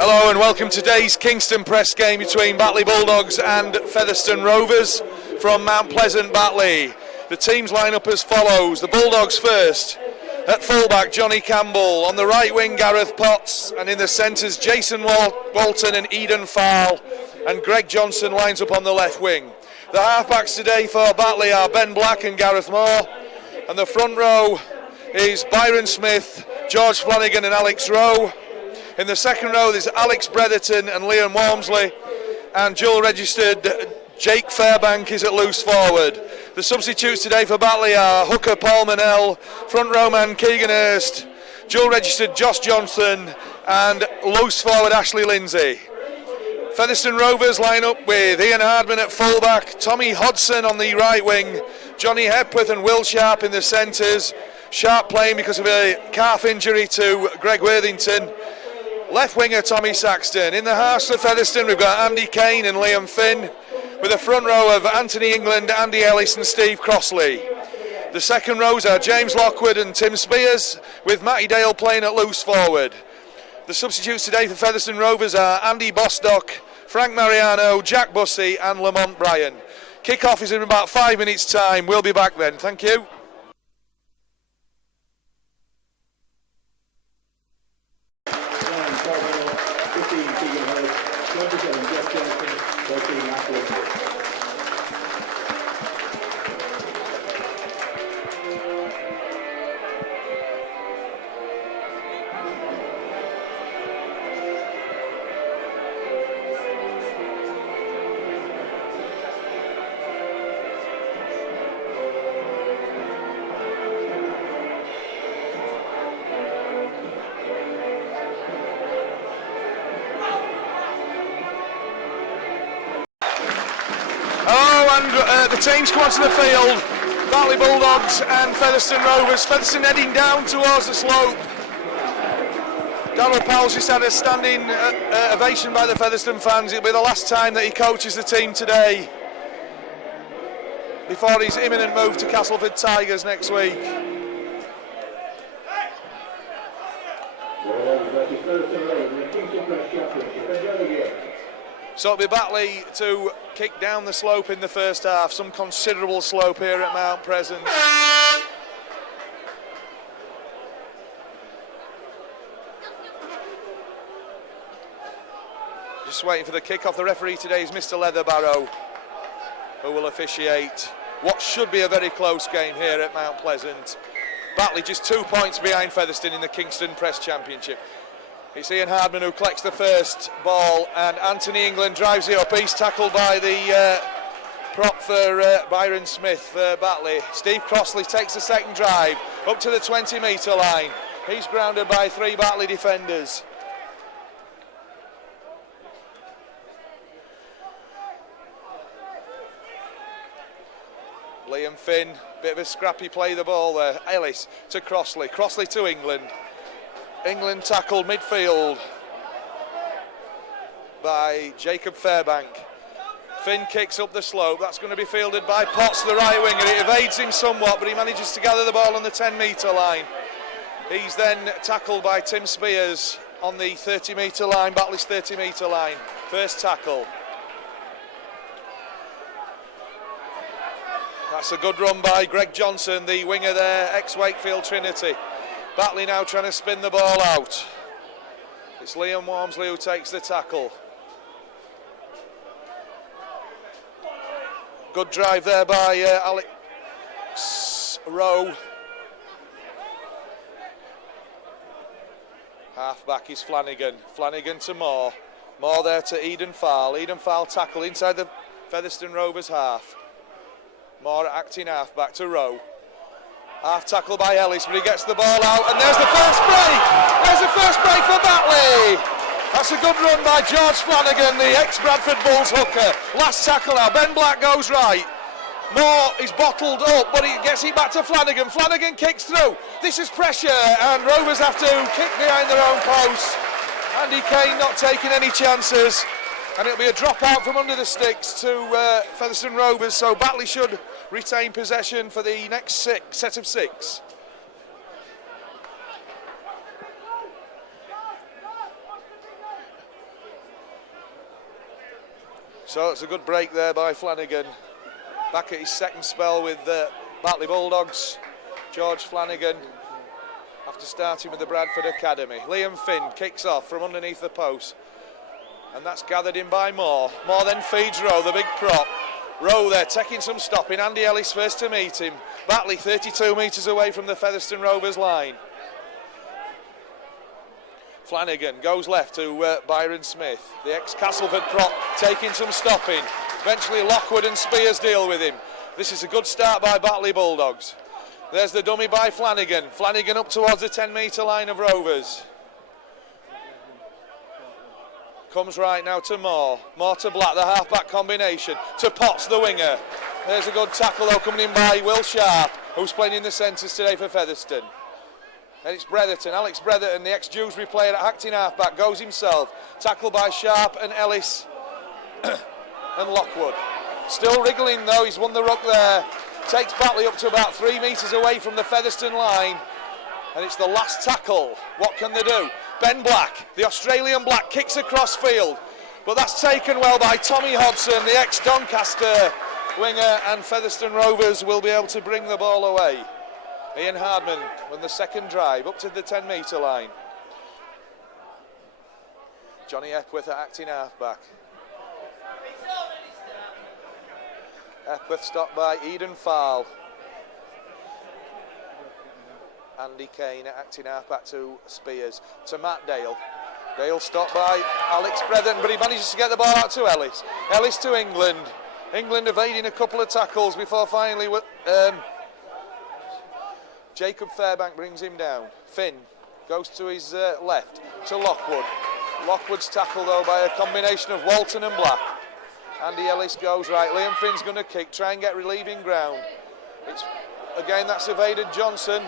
Hello and welcome to today's Kingston Press game between Batley Bulldogs and Featherstone Rovers from Mount Pleasant, Batley. The teams line up as follows. The Bulldogs first. At fullback, Johnny Campbell. On the right wing, Gareth Potts. And in the centres, Jason Walton and Eden Farl. And Greg Johnson lines up on the left wing. The halfbacks today for Batley are Ben Black and Gareth Moore. And the front row is Byron Smith, George Flanagan and Alex Rowe. In the second row, there's Alex Bretherton and Liam Walmsley. And dual registered Jake Fairbank is at loose forward. The substitutes today for Batley are hooker Paul Manell, front row man Keegan Hurst, dual registered Josh Johnson and loose forward Ashley Lindsay. Featherstone Rovers line up with Ian Hardman at fullback, Tommy Hodson on the right wing, Johnny Hepworth and Will Sharp in the centres. Sharp playing because of a calf injury to Greg Worthington. Left winger Tommy Saxton. In the halves for Featherstone we've got Andy Kane and Liam Finn, with a front row of Anthony England, Andy Ellis and Steve Crossley. The second rows are James Lockwood and Tim Spears, with Matty Dale playing at loose forward. The substitutes today for Featherstone Rovers are Andy Bostock, Frank Mariano, Jack Bussey and Lamont Bryan. Kick-off is in about 5 minutes' time. We'll be back then. Thank you. The teams come onto the field, Batley Bulldogs and Featherstone Rovers. Featherstone heading down towards the slope. Darryl Powell's just had a standing ovation by the Featherstone fans. It'll be the last time that he coaches the team today before his imminent move to Castleford Tigers next week. So it'll be Batley to kick down the slope in the first half. Some considerable slope here at Mount Pleasant. Just waiting for the kick-off. The referee today is Mr. Leatherbarrow, who will officiate what should be a very close game here at Mount Pleasant. Batley just 2 points behind Featherstone in the Kingston Press Championship. It's Ian Hardman who collects the first ball, and Anthony England drives it up. He's tackled by the prop for Byron Smith for Batley. Steve Crossley takes the second drive up to the 20-metre line. He's grounded by 3 Batley defenders. Liam Finn, bit of a scrappy play the ball there. Ellis to Crossley, Crossley to England. England tackled midfield by Jacob Fairbank. Finn kicks up the slope. That's going to be fielded by Potts, the right winger. It evades him somewhat, but he manages to gather the ball on the 10-metre line. He's then tackled by Tim Spears on the 30-metre line, Batley's 30-metre line. First tackle. That's a good run by Greg Johnson, the winger there, ex-Wakefield Trinity. Batley now trying to spin the ball out. It's Liam Walmsley who takes the tackle. Good drive there by Alex Rowe. Half back is Flanagan. Flanagan to Moore. Moore there to Eden Farl. Eden Farl tackle inside the Featherstone Rovers half. Moore acting half back to Rowe. Half tackle by Ellis, but he gets the ball out, and there's the first break! There's the first break for Batley! That's a good run by George Flanagan, the ex-Bradford Bulls hooker. Last tackle now, Ben Black goes right. Moore is bottled up, but he gets it back to Flanagan. Flanagan kicks through. This is pressure, and Rovers have to kick behind their own post. Andy Kane not taking any chances, and it'll be a drop out from under the sticks to Featherstone Rovers, so Batley should retain possession for the next set of 6. So it's a good break there by Flanagan. Back at his second spell with Batley Bulldogs. George Flanagan, after starting with the Bradford Academy. Liam Finn kicks off from underneath the post. And that's gathered in by Moore. Moore then feeds Rowe, the big prop. Rowe there taking some stopping. Andy Ellis first to meet him. Batley 32 metres away from the Featherstone Rovers line. Flanagan goes left to Byron Smith, the ex-Castleford prop, taking some stopping. Eventually Lockwood and Spears deal with him. This is a good start by Batley Bulldogs. There's the dummy by Flanagan. Flanagan up towards the 10-metre line of Rovers. Comes right now to Moore. Moore to Black, the half-back combination. To Potts, the winger. There's a good tackle though coming in by Will Sharp, who's playing in the centres today for Featherstone. And it's Bretherton, Alex Bretherton, the ex-Dewsbury player at acting half-back, goes himself. Tackled by Sharp and Ellis and Lockwood. Still wriggling though, he's won the ruck there. Takes Batley up to about 3 metres away from the Featherstone line. And it's the last tackle. What can they do? Ben Black, the Australian Black, kicks across field. But that's taken well by Tommy Hodson, the ex-Doncaster winger, and Featherstone Rovers will be able to bring the ball away. Ian Hardman on the second drive up to the 10-metre line. Johnny Epworth at acting halfback. Epworth stopped by Eden Farl. Andy Kane at acting halfback to Spears. To Matt Dale. Dale stopped by Alex Bretherton, but he manages to get the ball out to Ellis. Ellis to England. England evading a couple of tackles before finally Jacob Fairbank brings him down. Finn goes to his left to Lockwood. Lockwood's tackled though by a combination of Walton and Black. Andy Ellis goes right. Liam Finn's going to kick, try and get relieving ground. It's again, that's evaded Johnson.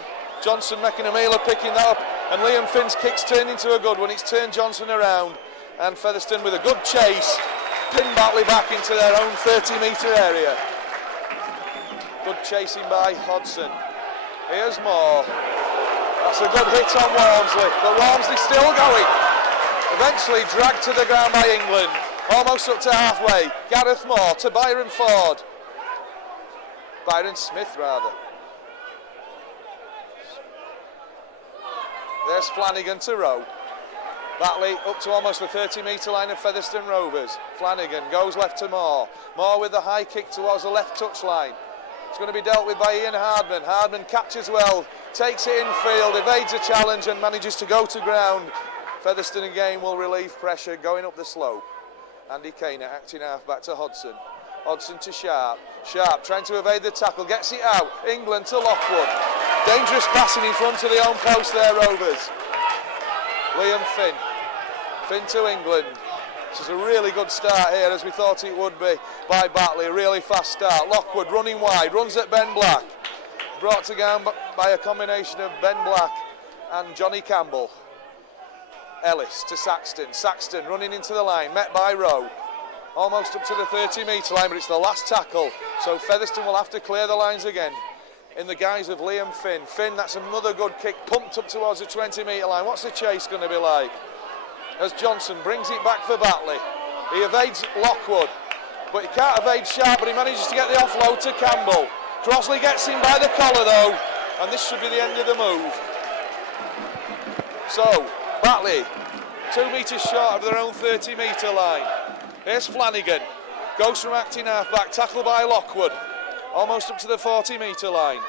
Johnson making a meal of picking that up, and Liam Finn's kick's turned into a good one. It's turned Johnson around, and Featherstone with a good chase pin Batley back into their own 30-metre area. Good chasing by Hodson. Here's Moore. That's a good hit on Walmsley, but Walmsley still going. Eventually dragged to the ground by England. Almost up to halfway. Gareth Moore to Byron Ford. Byron Smith, rather. There's Flanagan to Rowe. Batley up to almost the 30-metre line of Featherstone Rovers. Flanagan goes left to Moore. Moore with the high kick towards the left touch line. It's going to be dealt with by Ian Hardman. Hardman catches well, takes it infield, evades a challenge and manages to go to ground. Featherstone again will relieve pressure going up the slope. Andy Kane acting half-back to Hodson. Hodson to Sharp. Sharp trying to evade the tackle, gets it out. England to Lockwood. Dangerous passing in front of the own post there, Rovers. Liam Finn. Finn to England. This is a really good start here, as we thought it would be, by Batley. A really fast start. Lockwood running wide, runs at Ben Black. Brought to ground by a combination of Ben Black and Johnny Campbell. Ellis to Saxton. Saxton running into the line, met by Rowe. Almost up to the 30-metre line, but it's the last tackle. So Featherstone will have to clear the lines again in the guise of Liam Finn. Finn, that's another good kick, pumped up towards the 20-metre line. What's the chase going to be like? As Johnson brings it back for Batley. He evades Lockwood, but he can't evade Sharp, but he manages to get the offload to Campbell. Crossley gets him by the collar though, and this should be the end of the move. So, Batley, 2 metres short of their own 30-metre line. Here's Flanagan, goes from acting half-back, tackled by Lockwood, almost up to the 40-metre line.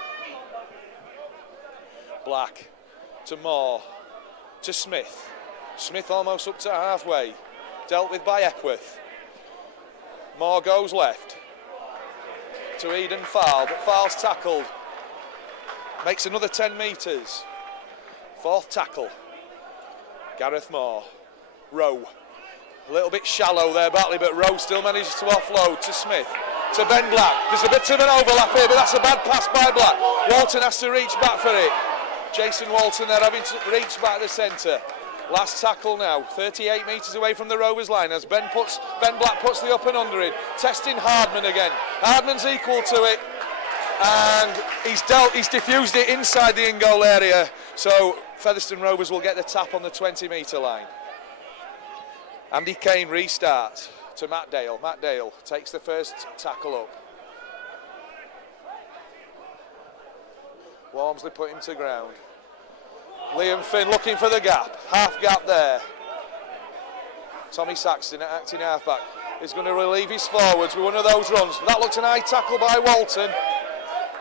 Black to Moore, to Smith. Smith almost up to halfway, dealt with by Epworth. Moore goes left to Eden Farl, but Farl's tackled. Makes another 10 metres. Fourth tackle. Gareth Moore. Rowe. A little bit shallow there, Batley, but Rowe still manages to offload to Smith. To Ben Black. There's a bit of an overlap here, but that's a bad pass by Black. Walton has to reach back for it. Jason Walton there having to reach back the centre. Last tackle now, 38 metres away from the Rovers line as Ben Black puts the up and under in. Testing Hardman again. Hardman's equal to it. And he's diffused it inside the in-goal area. So Featherstone Rovers will get the tap on the 20-metre line. Andy Kane restarts. to Matt Dale. Matt Dale takes the first tackle up. Walmsley put him to ground. Liam Finn looking for the gap. Half gap there. Tommy Saxton, acting halfback, is going to relieve his forwards with one of those runs. That looked an high tackle by Walton,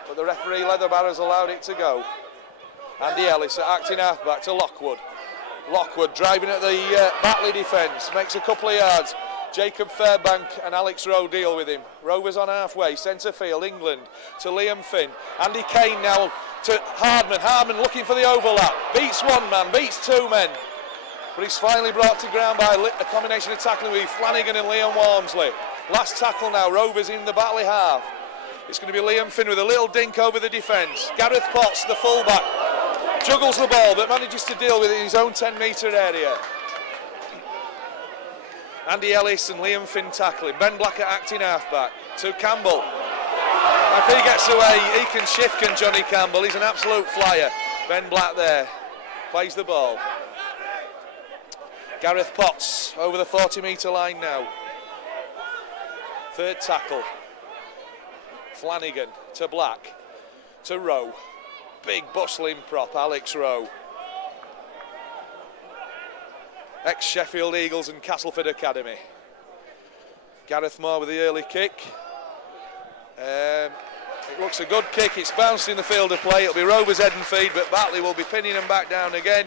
but the referee Leatherbar has allowed it to go. Andy Ellis at acting halfback to Lockwood. Lockwood driving at the Batley defence, makes a couple of yards. Jacob Fairbank and Alex Rowe deal with him. Rovers on halfway, centre field, England to Liam Finn. Andy Kane now to Hardman. Hardman looking for the overlap. Beats one man, beats two men. But he's finally brought to ground by a combination of tackling with Flanagan and Liam Walmsley. Last tackle now, Rovers in the Batley half. It's going to be Liam Finn with a little dink over the defence. Gareth Potts, the fullback, juggles the ball but manages to deal with it in his own 10-metre area. Andy Ellis and Liam Finn tackling. Ben Blacker acting halfback to Campbell. If he gets away, he can shift, can Johnny Campbell. He's an absolute flyer. Ben Black there plays the ball. Gareth Potts over the 40-metre line now. Third tackle. Flanagan to Black to Rowe. Big bustling prop, Alex Rowe. Ex-Sheffield Eagles and Castleford Academy. Gareth Moore with the early kick. It looks a good kick. It's bounced in the field of play. It'll be Rovers head and feed, but Batley will be pinning them back down again.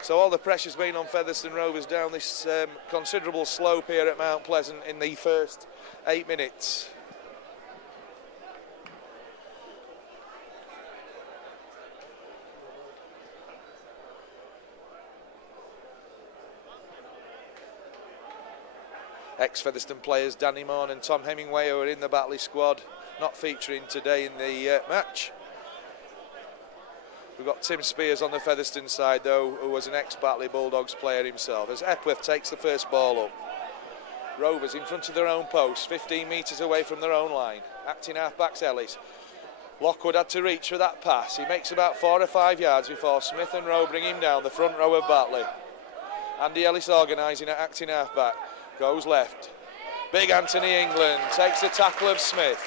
So all the pressure's been on Featherstone Rovers down this considerable slope here at Mount Pleasant in the first 8 minutes. Ex-Featherstone players Danny Morn and Tom Hemingway, who are in the Batley squad, not featuring today in the match. We've got Tim Spears on the Featherstone side, though, who was an ex-Batley Bulldogs player himself, as Epworth takes the first ball up. Rovers in front of their own post, 15 metres away from their own line. Acting half-backs Ellis. Lockwood had to reach for that pass. He makes about 4 or 5 yards before Smith and Rowe bring him down the front row of Batley. Andy Ellis organising at acting half-back. Goes left. Big Anthony England takes the tackle of Smith.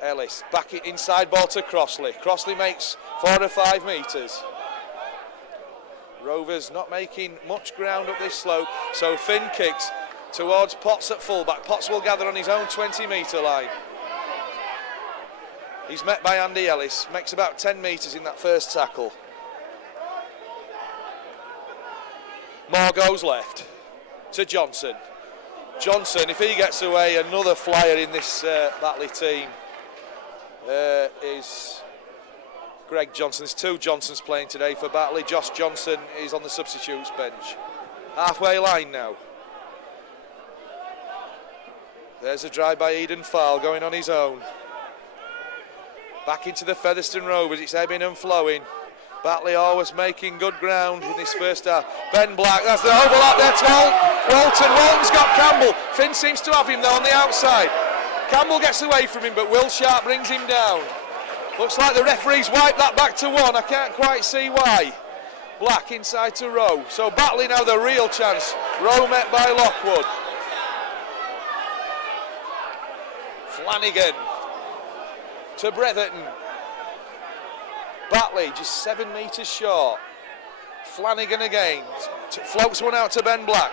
Ellis back it inside ball to Crossley. Crossley makes 4 or 5 metres. Rovers not making much ground up this slope, so Finn kicks towards Potts at fullback. Potts will gather on his own 20-metre line. He's met by Andy Ellis, makes about 10 metres in that first tackle. Moore goes left to Johnson. Johnson, if he gets away, another flyer in this Batley team is Greg Johnson. There's 2 Johnsons playing today for Batley. Josh Johnson is on the substitutes bench. Halfway line now. There's a drive by Eden Farl going on his own. Back into the Featherstone Rovers, it's ebbing and flowing. Batley always making good ground in this first half. Ben Black, that's the overlap there to Walton. Walton's got Campbell. Finn seems to have him though on the outside. Campbell gets away from him, but Will Sharp brings him down. Looks like the referee's wiped that back to 1. I can't quite see why. Black inside to Rowe. So Batley now the real chance. Rowe met by Lockwood. Flanagan to Bretherton. Batley just 7 metres short. Flanagan again. Floats one out to Ben Black.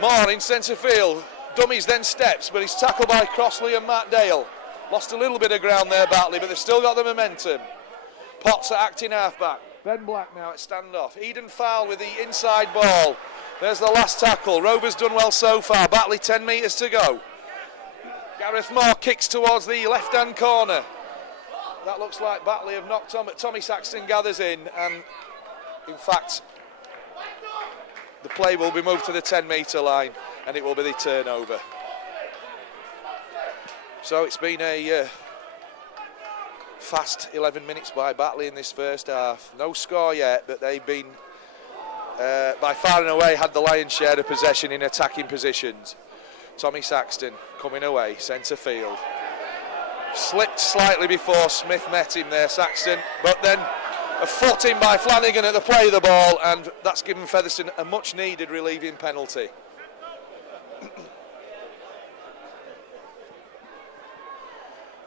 Moore in centre field. Dummies then steps, but he's tackled by Crossley and Matt Dale. Lost a little bit of ground there, Batley, but they've still got the momentum. Potts at acting halfback. Ben Black now at standoff. Eden Farl with the inside ball. There's the last tackle. Rovers done well so far. Batley 10 metres to go. Gareth Moore kicks towards the left-hand corner. That looks like Batley have knocked on, but Tommy Saxton gathers in, and in fact the play will be moved to the 10-metre line and it will be the turnover. So it's been a fast 11 minutes by Batley in this first half. No score yet, but they've been by far and away had the lion's share of possession in attacking positions. Tommy Saxton coming away, centre field. Slipped slightly before Smith met him there, Saxton, but then A foot in by Flanagan at the play of the ball, and that's given Featherstone a much needed relieving penalty.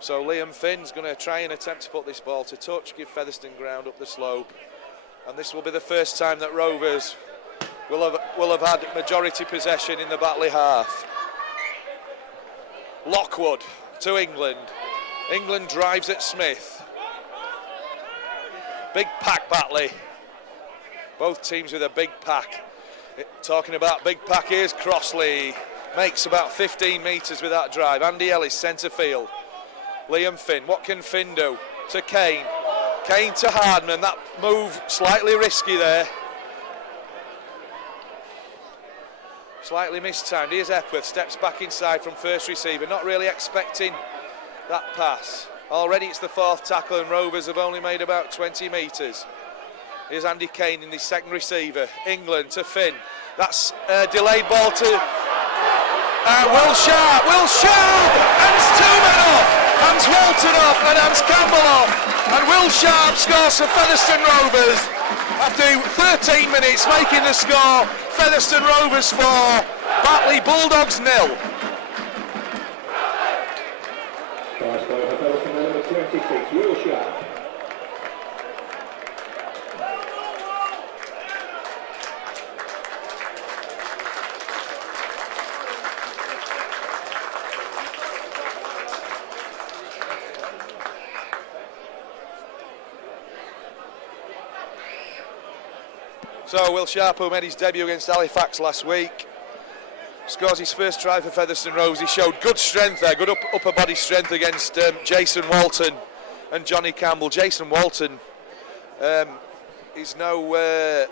So Liam Finn's going to try and attempt to put this ball to touch, give Featherstone ground up the slope, and this will be the first time that Rovers will have had majority possession in the Batley half. Lockwood to England. England drives at Smith. Big pack Batley. Both teams with a big pack. Talking about big pack, here's Crossley. Makes about 15 metres with that drive. Andy Ellis, centre field. Liam Finn, what can Finn do? To Kane. Kane to Hardman. That move slightly risky there. Slightly mistimed. Here's Epworth, steps back inside from first receiver. Not really expecting that pass. Already it's the fourth tackle and Rovers have only made about 20 metres. Here's Andy Kane in the second receiver. England to Finn. That's a delayed ball to Will Sharp. Will Sharp! Hands two men off. Hands Walton off and hands Campbell off. And Will Sharp scores for Featherstone Rovers after 13 minutes, making the score. Featherstone Rovers 4, Batley Bulldogs 0. So Will Sharp, who made his debut against Halifax last week, scores his first try for Featherstone Rovers. He showed good strength there, good upper body strength against Jason Walton and Johnny Campbell. Jason Walton is no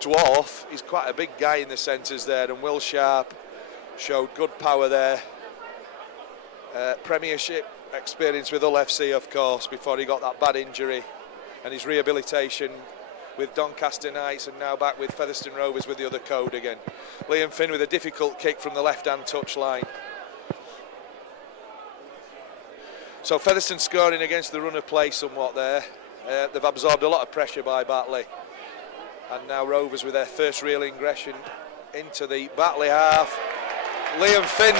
dwarf. He's quite a big guy in the centres there, and Will Sharp showed good power there. Premiership experience with Hull FC, of course, before he got that bad injury, and his rehabilitation with Doncaster Knights, and now back with Featherstone Rovers with the other code again. Liam Finn with a difficult kick from the left-hand touchline. So Featherstone scoring against the run of play somewhat there. They've absorbed a lot of pressure by Batley. And now Rovers with their first real ingression into the Batley half. Liam Finn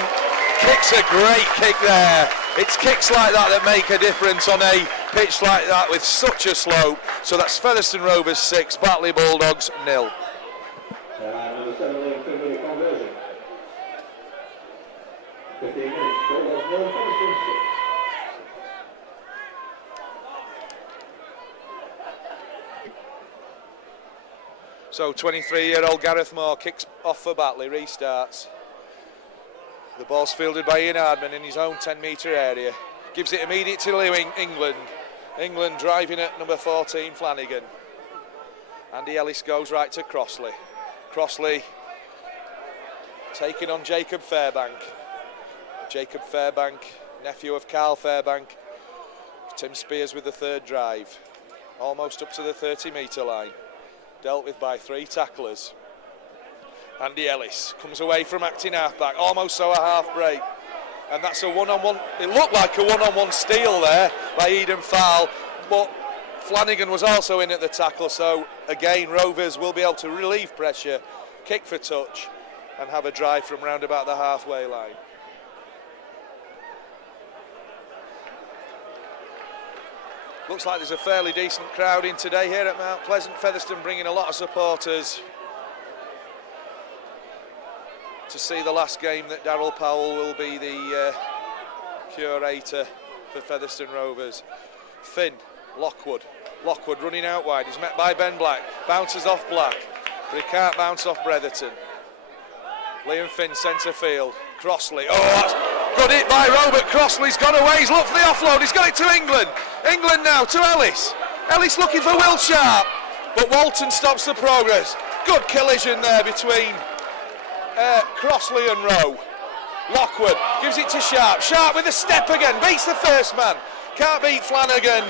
kicks a great kick there. It's kicks like that that make a difference on a pitch like that with such a slope. So that's Featherstone Rovers 6, Batley Bulldogs 0. Number 7, Liam Finn with a conversion. 15 minutes, Bulldogs 0, Featherstone 6. So 23-year-old Gareth Moore kicks off for Batley, restarts. The ball's fielded by Ian Hardman in his own 10-metre area. Gives it immediate to England. England driving at number 14, Flanagan. Andy Ellis goes right to Crossley. Crossley taking on Jacob Fairbank. Jacob Fairbank, nephew of Carl Fairbank. Tim Spears with the third drive. Almost up to the 30-metre line. Dealt with by 3 tacklers. Andy Ellis comes away from acting halfback, almost so a half break. And that's a one-on-one, it looked like a one-on-one steal there by Eden Fowl, but Flanagan was also in at the tackle, so again Rovers will be able to relieve pressure, kick for touch and have a drive from round about the halfway line. Looks like there's a fairly decent crowd in today here at Mount Pleasant. Featherstone bringing a lot of supporters to see the last game that Darryl Powell will be the curator for Featherstone Rovers. Finn, Lockwood running out wide. He's met by Ben Black, bounces off Black, but he can't bounce off Bretherton. Liam Finn, centre field. Crossley, that's good hit by Robert. Crossley's gone away, he's looked for the offload, he's got it to England. England now to Ellis. Ellis looking for Will Sharp, but Walton stops the progress. Good collision there between Crossley and Rowe. Lockwood gives it to Sharp. Sharp with a step again, beats the first man. Can't beat Flanagan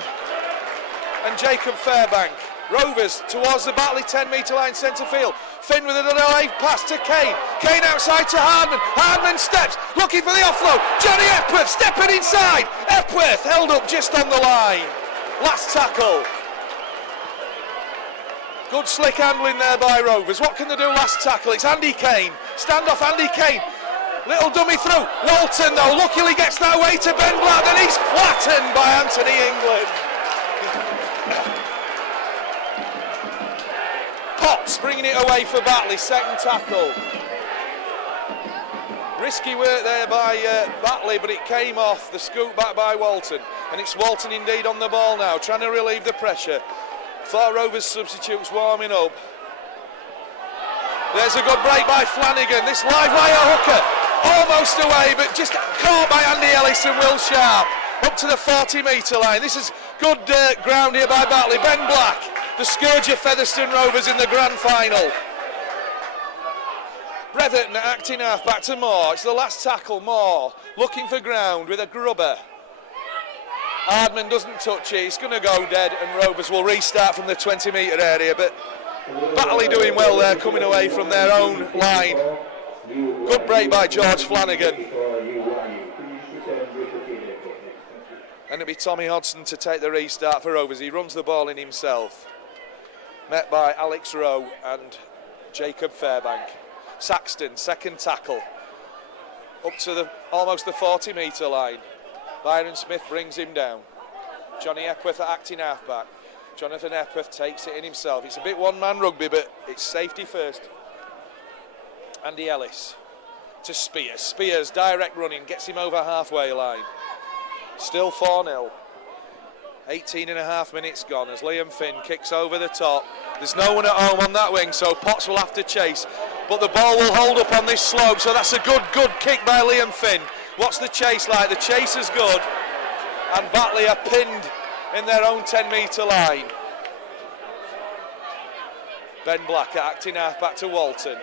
and Jacob Fairbank. Rovers towards the Batley 10-metre line, centre field. Finn with another wave pass to Kane. Kane outside to Hardman. Hardman steps, looking for the offload. Johnny Epworth stepping inside. Epworth held up just on the line. Last tackle Good slick handling there by Rovers. What can they do last tackle? It's Andy Kane. Stand off Andy Kane. Little dummy through. Walton though, luckily gets that way to Ben Black, and he's flattened by Anthony England. Potts bringing it away for Batley, second tackle. Risky work there by Batley, but it came off. The scoop back by Walton, and it's Walton indeed on the ball now, trying to relieve the pressure. 4 Rovers substitutes warming up. There's a good break by Flanagan. This live wire hooker almost away, but just caught by Andy Ellis and Will Sharp up to the 40-metre line. This is good ground here by Batley. Ben Black, the scourge of Featherstone Rovers in the grand final. Bretherton acting half back to Moore. It's the last tackle. Moore looking for ground with a grubber. Hardman doesn't touch it. It's going to go dead, and Rovers will restart from the 20-metre area. But Batley doing well there, coming away from their own line. Good break by George Flanagan. And it'll be Tommy Hodson to take the restart for Rovers. He runs the ball in himself. Met by Alex Rowe and Jacob Fairbank. Saxton, second tackle. Up to almost the 40-metre line. Byron Smith brings him down. Johnny Epworth acting halfback. Jonathan Epworth takes it in himself. It's a bit one-man rugby, but it's safety first. Andy Ellis to Spears. Spears, direct running, gets him over halfway line. Still 4-0. 18.5 minutes gone as Liam Finn kicks over the top. There's no one at home on that wing, so Potts will have to chase. But the ball will hold up on this slope, so that's a good kick by Liam Finn. What's the chase like? The chase is good, and Batley are pinned in their own 10-metre line. Ben Black acting half-back to Walton.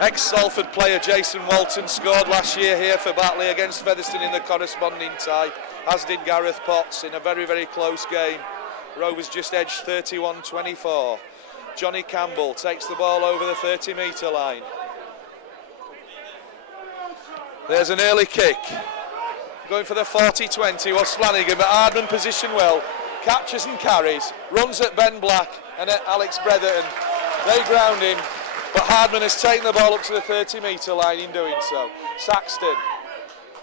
Ex-Salford player Jason Walton scored last year here for Batley against Featherstone in the corresponding tie, as did Gareth Potts in a very, very close game. Rovers just edged 31-24. Johnny Campbell takes the ball over the 30-metre line. There's an early kick. Going for the 40-20 was Flanagan, but Hardman positioned well. Captures and carries. Runs at Ben Black and at Alex Bretherton. They ground him, but Hardman has taken the ball up to the 30-metre line in doing so. Saxton.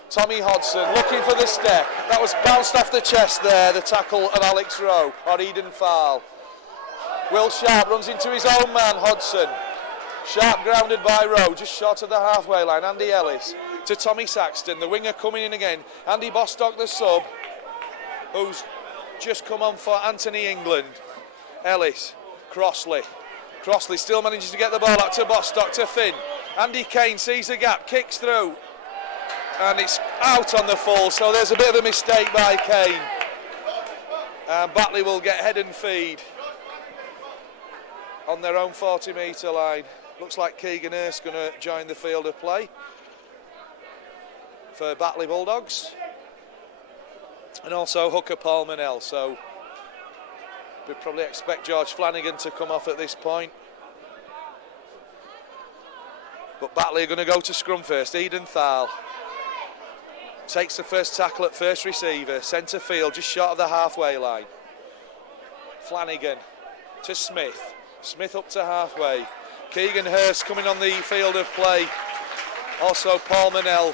Tommy Hodson looking for the step. That was bounced off the chest there, the tackle of Alex Rowe, or Eden Farl. Will Sharp runs into his own man, Hodson. Sharp grounded by Rowe, just short of the halfway line. Andy Ellis to Tommy Saxton, the winger coming in again. Andy Bostock, the sub, who's just come on for Anthony England. Ellis, Crossley still manages to get the ball out to Bostock, to Finn. Andy Kane sees a gap, kicks through, and it's out on the full, so there's a bit of a mistake by Kane. And Batley will get head and feed on their own 40-metre line. Looks like Keegan Hurst going to join the field of play for Batley Bulldogs. And also hooker Paul Manell, so we'd probably expect George Flanagan to come off at this point. But Batley are going to go to scrum first. Eden Thal takes the first tackle at first receiver, centre field, just short of the halfway line. Flanagan to Smith. Smith up to halfway. Keegan Hurst coming on the field of play. Also Paul Manell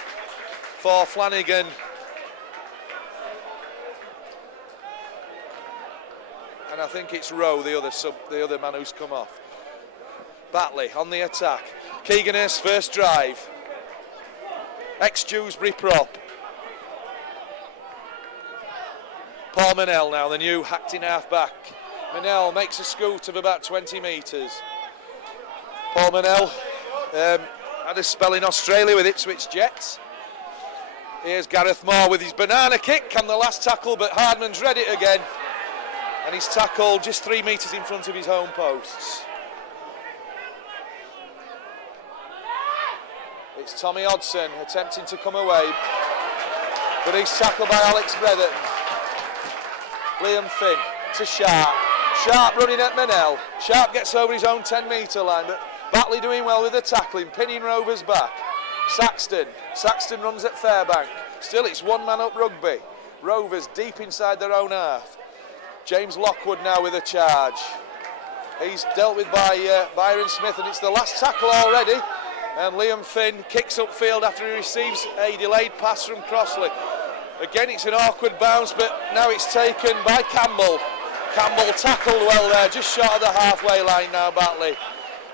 for Flanagan. And I think it's Rowe, the other man who's come off. Batley on the attack. Keegan Hurst's first drive. Ex-Dewsbury prop. Paul Manell now, the new acting half-back. Manell makes a scoot of about 20 metres. Paul Manell had a spell in Australia with Ipswich Jets. Here's Gareth Moore with his banana kick on the last tackle, but Hardman's read it again. And he's tackled just 3 metres in front of his home posts. It's Tommy Hodson attempting to come away, but he's tackled by Alex Bretherton. Liam Finn to Sharp. Sharp running at Manell. Sharp gets over his own 10-metre line, but Batley doing well with the tackling, pinning Rovers back. Saxton runs at Fairbank. Still, it's one-man up rugby. Rovers deep inside their own half. James Lockwood now with a charge. He's dealt with by Byron Smith, and it's the last tackle already. And Liam Finn kicks upfield after he receives a delayed pass from Crossley. Again, it's an awkward bounce, but now it's taken by Campbell. Campbell tackled well there, just short of the halfway line now, Batley.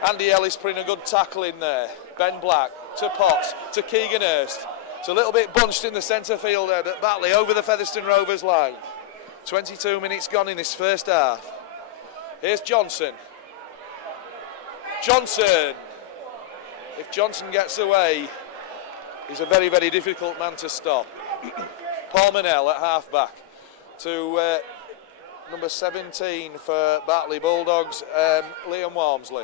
Andy Ellis putting a good tackle in there. Ben Black to Potts, to Keegan Hurst. It's a little bit bunched in the centre field there, but Batley over the Featherstone Rovers line. 22 minutes gone in this first half. Here's Johnson. Johnson. If Johnson gets away, he's a very, very difficult man to stop. Paul Manell at half-back to number 17 for Batley Bulldogs, Liam Walmsley.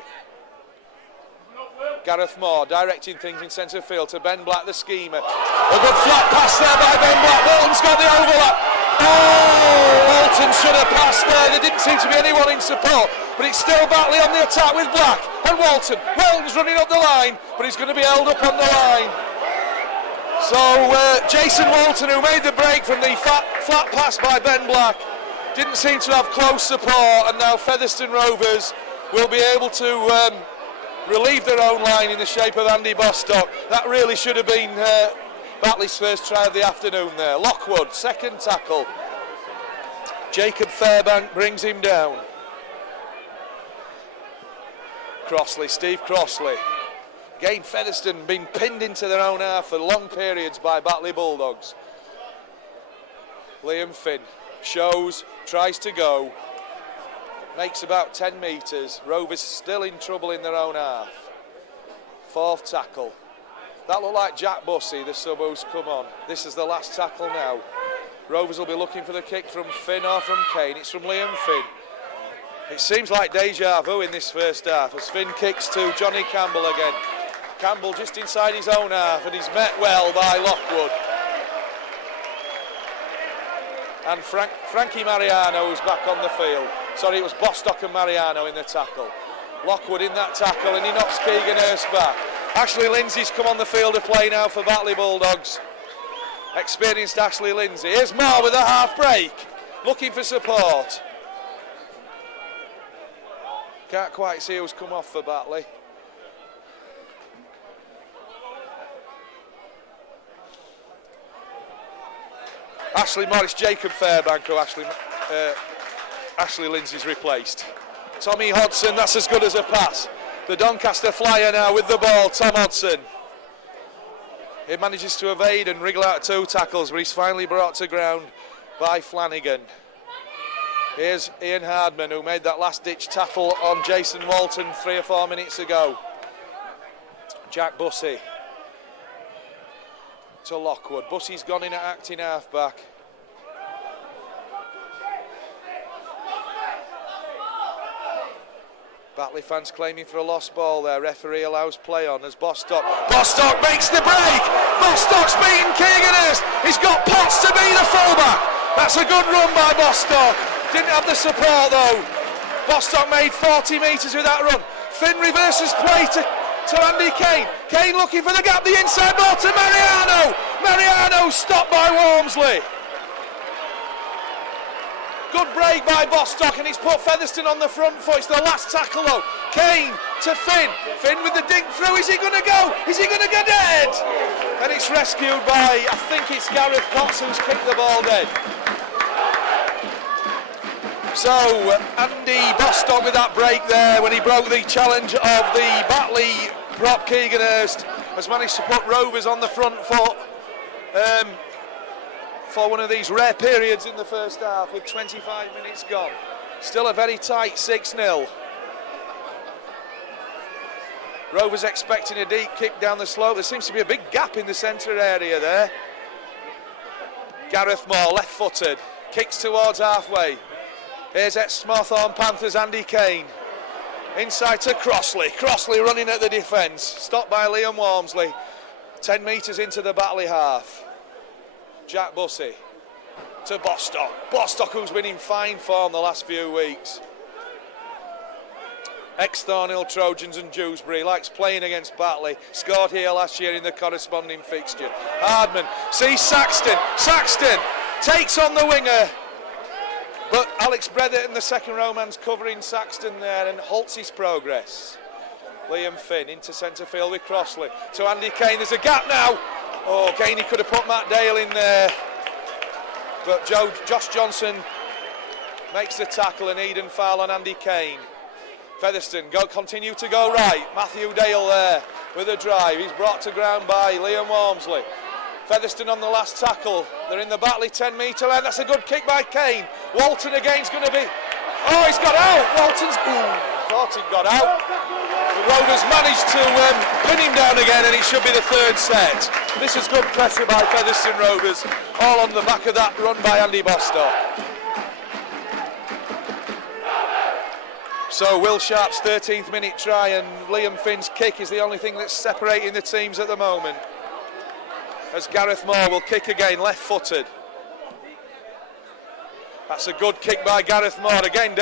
Gareth Moore directing things in centre field to Ben Black, the schemer. A good flat pass there by Ben Black. Walton's got the overlap. Oh, Walton should have passed there. There didn't seem to be anyone in support, but it's still Batley on the attack with Black and Walton. Walton's running up the line, but he's going to be held up on the line. So Jason Walton, who made the break from the flat pass by Ben Black, didn't seem to have close support, and now Featherstone Rovers will be able to relieve their own line in the shape of Andy Bostock. That really should have been Batley's first try of the afternoon there. Lockwood, second tackle. Jacob Fairbank brings him down. Crossley, Steve Crossley. Again, Featherstone been pinned into their own half for long periods by Batley Bulldogs. Liam Finn shows, tries to go, makes about 10 metres. Rovers still in trouble in their own half. Fourth tackle. That looked like Jack Bussey, the sub who's come on. This is the last tackle now. Rovers will be looking for the kick from Finn or from Kane. It's from Liam Finn. It seems like deja vu in this first half as Finn kicks to Johnny Campbell again. Campbell just inside his own half, and he's met well by Lockwood. And Frankie Mariano's back on the field. Sorry, it was Bostock and Mariano in the tackle. Lockwood in that tackle, and he knocks Keegan Hurst back. Ashley Lindsay's come on the field of play now for Batley Bulldogs. Experienced Ashley Lindsay. Here's Moore with a half break, looking for support. Can't quite see who's come off for Batley. Ashley Morris, Jacob Fairbank, who Ashley Lindsay's replaced. Tommy Hodson, that's as good as a pass. The Doncaster Flyer now with the ball, Tom Hodson. He manages to evade and wriggle out 2 tackles, but he's finally brought to ground by Flanagan. Here's Ian Hardman, who made that last-ditch tackle on Jason Walton 3 or 4 minutes ago. Jack Bussey to Lockwood. Bussey's gone in at acting half-back. Batley fans claiming for a lost ball there. Referee allows play on as Bostock makes the break. Bostock's beaten Keegan Hurst. He's got Potts to be the fullback. That's a good run by Bostock. Didn't have the support though. Bostock made 40 metres with that run. Finn reverses play to Andy Kane. Kane looking for the gap. The inside ball to Mariano. Mariano stopped by Walmsley. Good break by Bostock, and he's put Featherstone on the front foot. It's the last tackle though. Kane to Finn. Finn with the dig through. Is he going to go? Is he going to go dead? And it's rescued by, I think it's Gareth Potts who's kicked the ball dead. So Andy Bostock with that break there when he broke the challenge of the Batley prop Keegan Hurst has managed to put Rovers on the front foot. For one of these rare periods in the first half with 25 minutes gone. Still a very tight 6-0. Rovers expecting a deep kick down the slope. There seems to be a big gap in the centre area there. Gareth Moore, left-footed, kicks towards halfway. Here's ex-Smawthorne Panthers Andy Kane. Inside to Crossley. Crossley running at the defence. Stopped by Liam Walmsley. 10 metres into the Batley half. Jack Bussey to Bostock. Bostock, who's been in fine form the last few weeks. Ex-Thornhill Trojans and Dewsbury, likes playing against Batley. Scored here last year in the corresponding fixture. Hardman sees Saxton. Saxton takes on the winger. But Alex Bretherton, the second row man's covering Saxton there and halts his progress. Liam Finn into centre field with Crossley. To Andy Kane, there's a gap now. Oh, Kane, he could have put Matt Dale in there. But Josh Johnson makes the tackle, and Eden foul on Andy Kane. Featherstone continue to go right. Matthew Dale there with a drive. He's brought to ground by Liam Walmsley. Featherstone on the last tackle. They're in the Batley 10-metre line. That's a good kick by Kane. Walton again's going to be... Oh, he's got out. Walton's... thought he'd got out. The Rovers managed to pin him down again, and it should be the third set. This is good pressure by Featherstone Rovers, all on the back of that run by Andy Bostock. So Will Sharp's 13th minute try and Liam Finn's kick is the only thing that's separating the teams at the moment. As Gareth Moore will kick again, left-footed. That's a good kick by Gareth Moore again.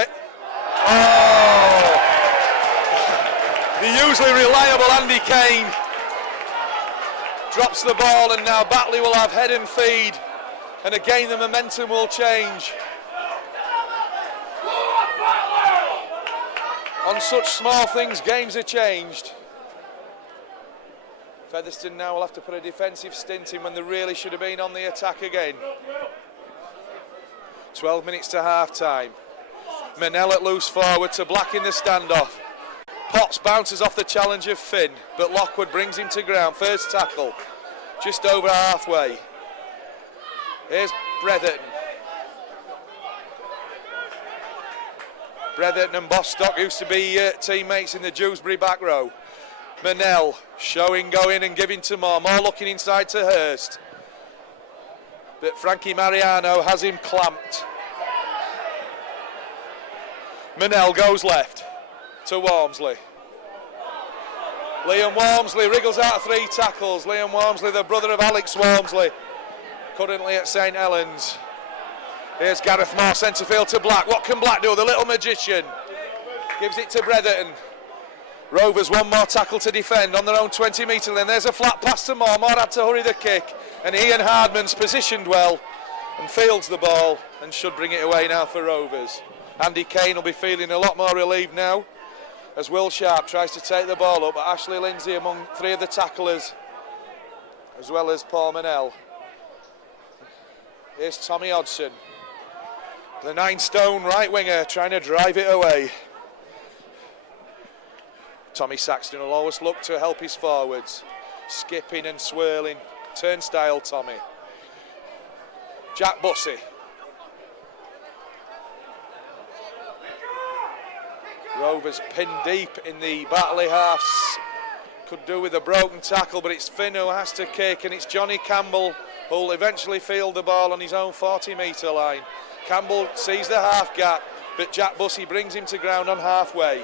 Oh! The usually reliable Andy Kane drops the ball, and now Batley will have head and feed, and again the momentum will change. On such small things, games are changed. Featherstone now will have to put a defensive stint in when they really should have been on the attack again. 12 minutes to half-time. Manel at loose forward to Black in the standoff. Potts bounces off the challenge of Finn, but Lockwood brings him to ground. First tackle, just over halfway. Here's Bretherton. Bretherton and Bostock used to be teammates in the Dewsbury back row. Manel showing, going and giving to Moore. Moore looking inside to Hurst. But Frankie Mariano has him clamped. Manel goes left to Walmsley. Liam Walmsley wriggles out of 3 tackles. Liam Walmsley, the brother of Alex Walmsley, currently at St Helens. Here's Gareth Moore, centre field to Black. What can Black do? The little magician. Gives it to Bretherton. Rovers one more tackle to defend on their own 20-metre line. There's a flat pass to Moore. Moore had to hurry the kick. And Ian Hardman's positioned well and fields the ball and should bring it away now for Rovers. Andy Kane will be feeling a lot more relieved now as Will Sharp tries to take the ball up. But Ashley Lindsay among 3 of the tacklers, as well as Paul Manel. Here's Tommy Hodgson, the 9-stone right winger, trying to drive it away. Tommy Saxton will always look to help his forwards. Skipping and swirling. Turnstile Tommy. Jack Bussey. Rovers pinned deep in the Batley halves. Could do with a broken tackle, but it's Finn who has to kick, and it's Johnny Campbell who'll eventually field the ball on his own 40-metre line. Campbell sees the half gap, but Jack Bussey brings him to ground on halfway.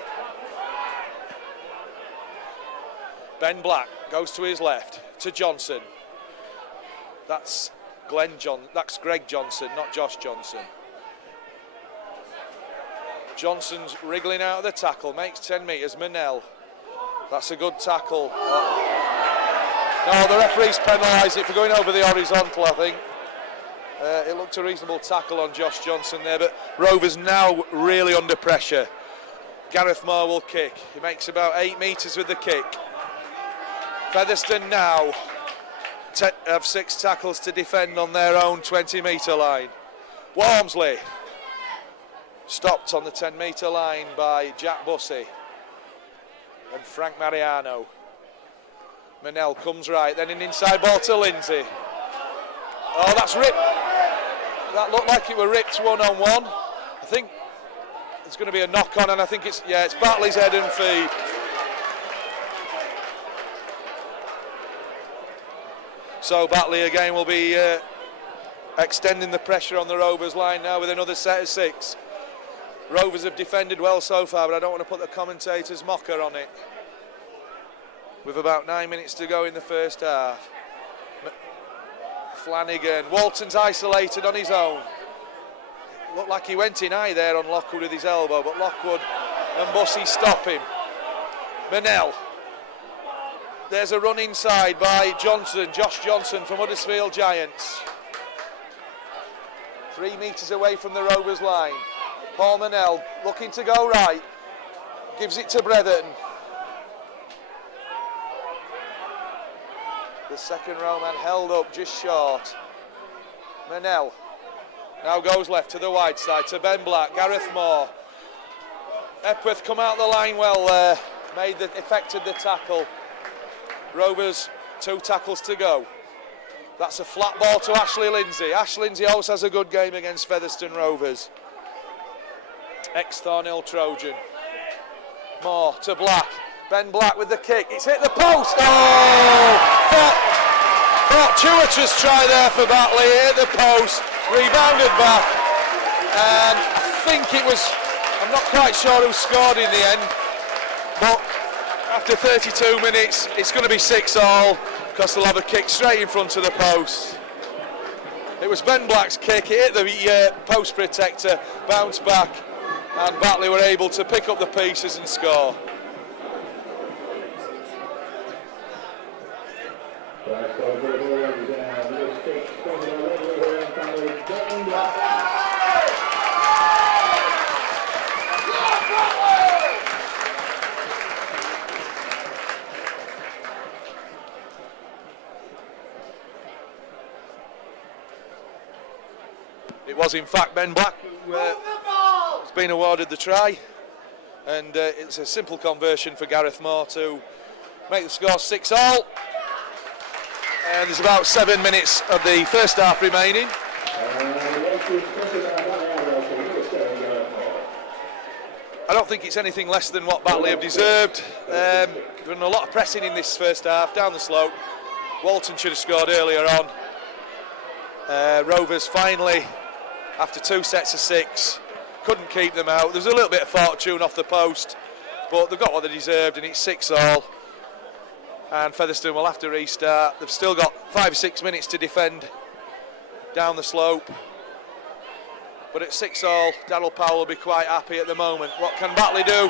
Ben Black goes to his left to Johnson. That's Greg Johnson, not Josh Johnson. Johnson's wriggling out of the tackle, makes 10 metres. Manel, that's a good tackle. No, the referee's penalised it for going over the horizontal, I think. It looked a reasonable tackle on Josh Johnson there, but Rovers now really under pressure. Gareth Moore will kick. He makes about 8 metres with the kick. Featherstone now have 6 tackles to defend on their own 20-metre line. Walmsley stopped on the 10-metre line by Jack Bussey and Frank Mariano. Manel comes right, then an inside ball to Lindsay. Oh, that's ripped. That looked like it were ripped one-on-one. I think there's going to be a knock-on, and I think it's Batley's head and feed. So Batley again will be extending the pressure on the Rovers line now with another set of 6. Rovers have defended well so far, but I don't want to put the commentator's mocker on it. With about 9 minutes to go in the first half. Flanagan, Walton's isolated on his own. Looked like he went in high there on Lockwood with his elbow, but Lockwood and Bussey stop him. Manel. There's a run inside by Josh Johnson from Huddersfield Giants. 3 metres away from the Rovers line. Paul Manel looking to go right. Gives it to Brethren. The second row man held up just short. Manel now goes left to the wide side to Ben Black. Gareth Moore. Epworth come out the line well there. Effected the tackle. Rovers 2 tackles to go. That's a flat ball to Ashley Lindsay. Ash Lindsay always has a good game against Featherstone Rovers. Ex-Thornhill Trojan. Moore to Black. Ben Black with the kick. It's hit the post. Oh! Fortuitous try there for Batley. Hit the post. Rebounded back. And I think it was, I'm not quite sure who scored in the end. But after 32 minutes, it's going to be 6-all. Because they'll have a kick straight in front of the post. It was Ben Black's kick. It hit the post protector. Bounced back. And Batley were able to pick up the pieces and score. It was in fact Ben Black who has been awarded the try, and it's a simple conversion for Gareth Moore to make the score 6-all. And there's about 7 minutes of the first half remaining. I don't think it's anything less than what Batley have deserved. Done a lot of pressing in this first half, down the slope. Walton should have scored earlier on. Rovers finally, after 2 sets of 6, couldn't keep them out. There's a little bit of fortune off the post, but they've got what they deserved, and it's 6-all. And Featherstone will have to restart. They've still got 5 or 6 minutes to defend down the slope. But at 6-all, Darryl Powell will be quite happy at the moment. What can Batley do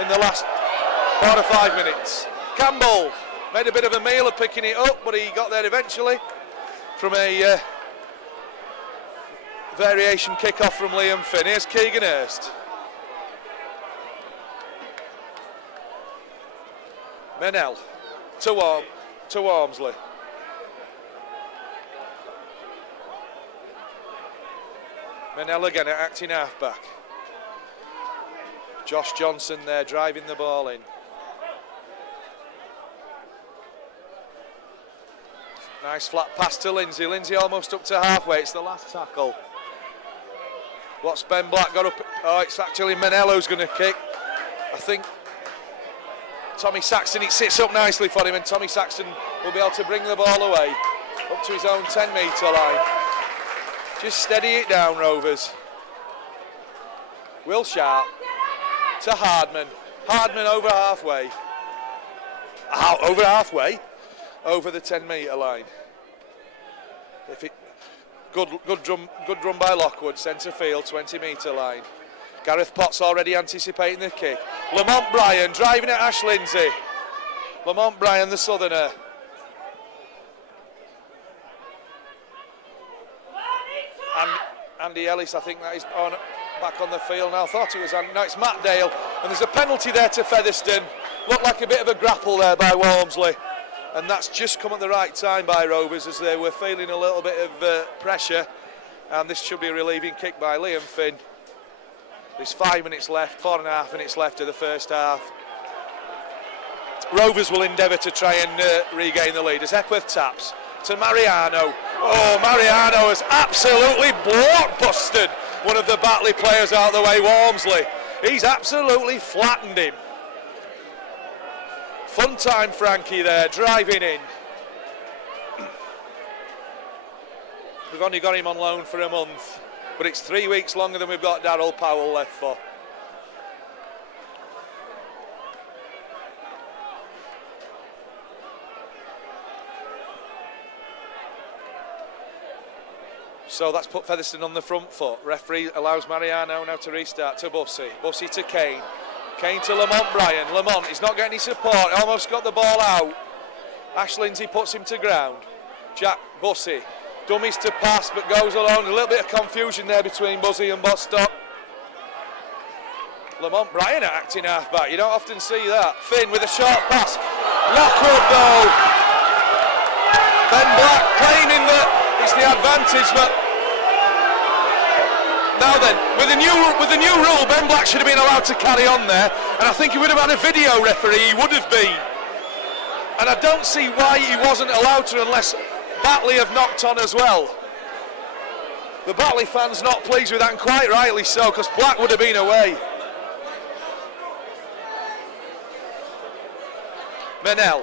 in the last 4 or 5 minutes? Campbell made a bit of a meal of picking it up, but he got there eventually from a variation kick-off from Liam Finn. Here's Keegan Hurst. Menel to Walmsley. Menel again at acting halfback. Josh Johnson there driving the ball in. Nice flat pass to Lindsay. Lindsay almost up to halfway. It's the last tackle. What's Ben Black got up? Oh, it's actually Menel who's going to kick. I think Tommy Saxton, it sits up nicely for him, and Tommy Saxton will be able to bring the ball away up to his own 10-metre line. Just steady it down, Rovers. Will Sharp to Hardman. Hardman over halfway. Over halfway. Over the 10-metre line. Good run by Lockwood, centre field, 20-metre line. Gareth Potts already anticipating the kick. Lamont Bryan driving at Ash Lindsay. Lamont Bryan, the southerner. And Andy Ellis, I think that is back on the field now. Thought it was, no, it's Matt Dale. And there's a penalty there to Featherstone. Looked like a bit of a grapple there by Walmsley. And that's just come at the right time by Rovers, as they were feeling a little bit of pressure. And this should be a relieving kick by Liam Finn. There's 5 minutes left, 4.5 minutes left of the first half. Rovers will endeavour to try and regain the lead as Epworth taps to Mariano. Oh, Mariano has absolutely blockbusted one of the Batley players out of the way, Walmsley. He's absolutely flattened him. Fun time Frankie there, driving in. We've only got him on loan for a month, but it's 3 weeks longer than we've got Darryl Powell left for. So that's put Featherstone on the front foot. Referee allows Mariano now to restart to Bussey. Bussey to Kane. Kane to Lamont Bryan. Lamont, he's not getting any support. Almost got the ball out. Ash Lindsay puts him to ground. Jack Bussey. Dummies to pass, but goes alone. A little bit of confusion there between Bussey and Bostock. Lamont Bryan acting half-back. You don't often see that. Finn with a short pass. Lockwood though. Ben Black claiming that it's the advantage, but now then, with the new rule, Ben Black should have been allowed to carry on there, and I think he would have had a video referee, he would have been. And I don't see why he wasn't allowed to unless Batley have knocked on as well. The Batley fans not pleased with that, and quite rightly so, because Black would have been away. Menel.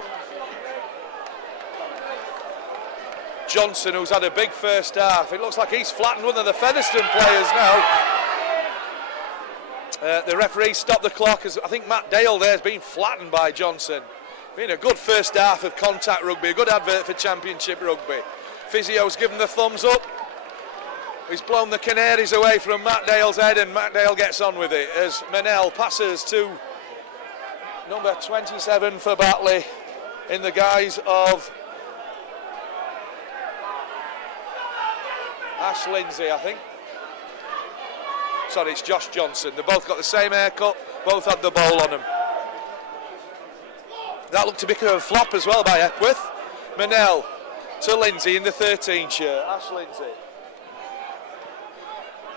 Johnson, who's had a big first half. It looks like he's flattened one of the Featherstone players now. The referee stopped the clock as I think Matt Dale there has been flattened by Johnson. Been a good first half of contact rugby, a good advert for Championship rugby. Physio's given the thumbs up. He's blown the Canaries away from Matt Dale's head, and Matt Dale gets on with it as Menel passes to number 27 for Batley in the guise of Ash Lindsay, I think. Sorry, it's Josh Johnson. They both got the same haircut, both had the ball on them. That looked to be a flop as well by Epworth. Menel to Lindsay in the 13 shirt. Ash Lindsay.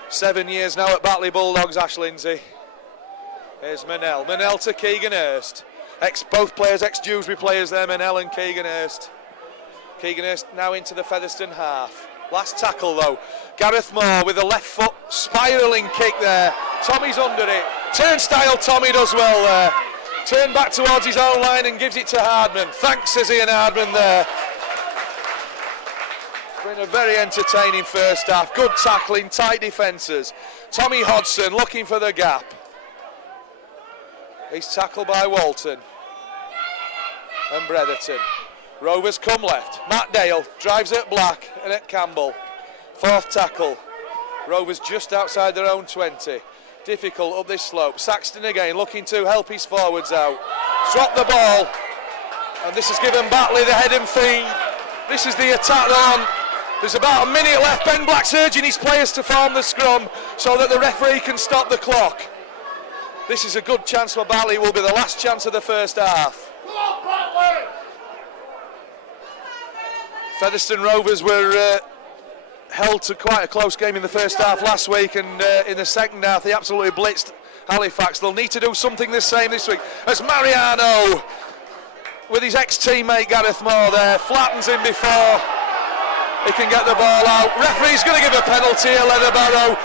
7 years now at Batley Bulldogs, Ash Lindsay. Here's Menel. Menel to Keegan Hurst. Both players, ex-Dewsbury players there, Menel and Keegan Hurst. Keegan Hurst now into the Featherstone half. Last tackle though. Gareth Moore with a left foot spiralling kick there. Tommy's under it. Turnstile Tommy does well there. Turn back towards his own line and gives it to Hardman. Thanks, says Ian Hardman there. It's been a very entertaining first half. Good tackling, tight defences. Tommy Hodson looking for the gap. He's tackled by Walton and Bretherton. Rovers come left. Matt Dale drives at Black and at Campbell. Fourth tackle. Rovers just outside their own 20. Difficult up this slope. Saxton again looking to help his forwards out. Drop the ball. And this has given Batley the head and feed. This is the attack on. There's about a minute left. Ben Black's urging his players to form the scrum so that the referee can stop the clock. This is a good chance for Batley. It will be the last chance of the first half. Featherstone Rovers were held to quite a close game in the first half last week, and in the second half they absolutely blitzed Halifax. They'll need to do something the same this week as Mariano, with his ex-teammate Gareth Moore there, flattens him before he can get the ball out. Referee's going to give a penalty, a Leatherbarrow.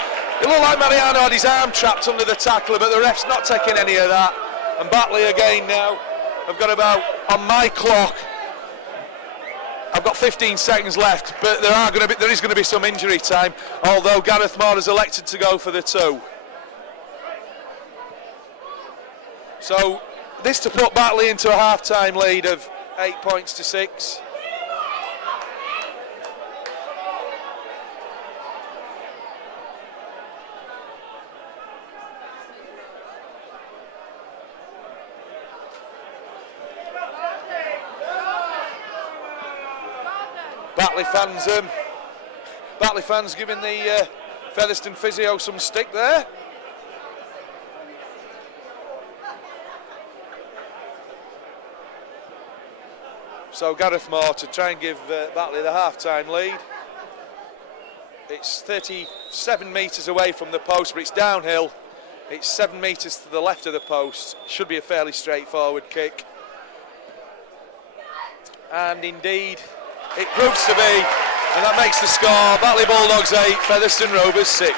It looked like Mariano had his arm trapped under the tackler, but the ref's not taking any of that. And Batley again now. I've got about, on my clock, I've got 15 seconds left, but there is going to be some injury time, although Gareth Moore has elected to go for the 2. So this to put Batley into a half-time lead of 8 points to 6. Batley fans giving the Featherstone physio some stick there. So Gareth Moore to try and give Batley the half-time lead. It's 37 metres away from the post, but it's downhill. It's 7 metres to the left of the post. Should be a fairly straightforward kick. And indeed, it proves to be, and that makes the score Batley Bulldogs 8, Featherstone Rovers 6.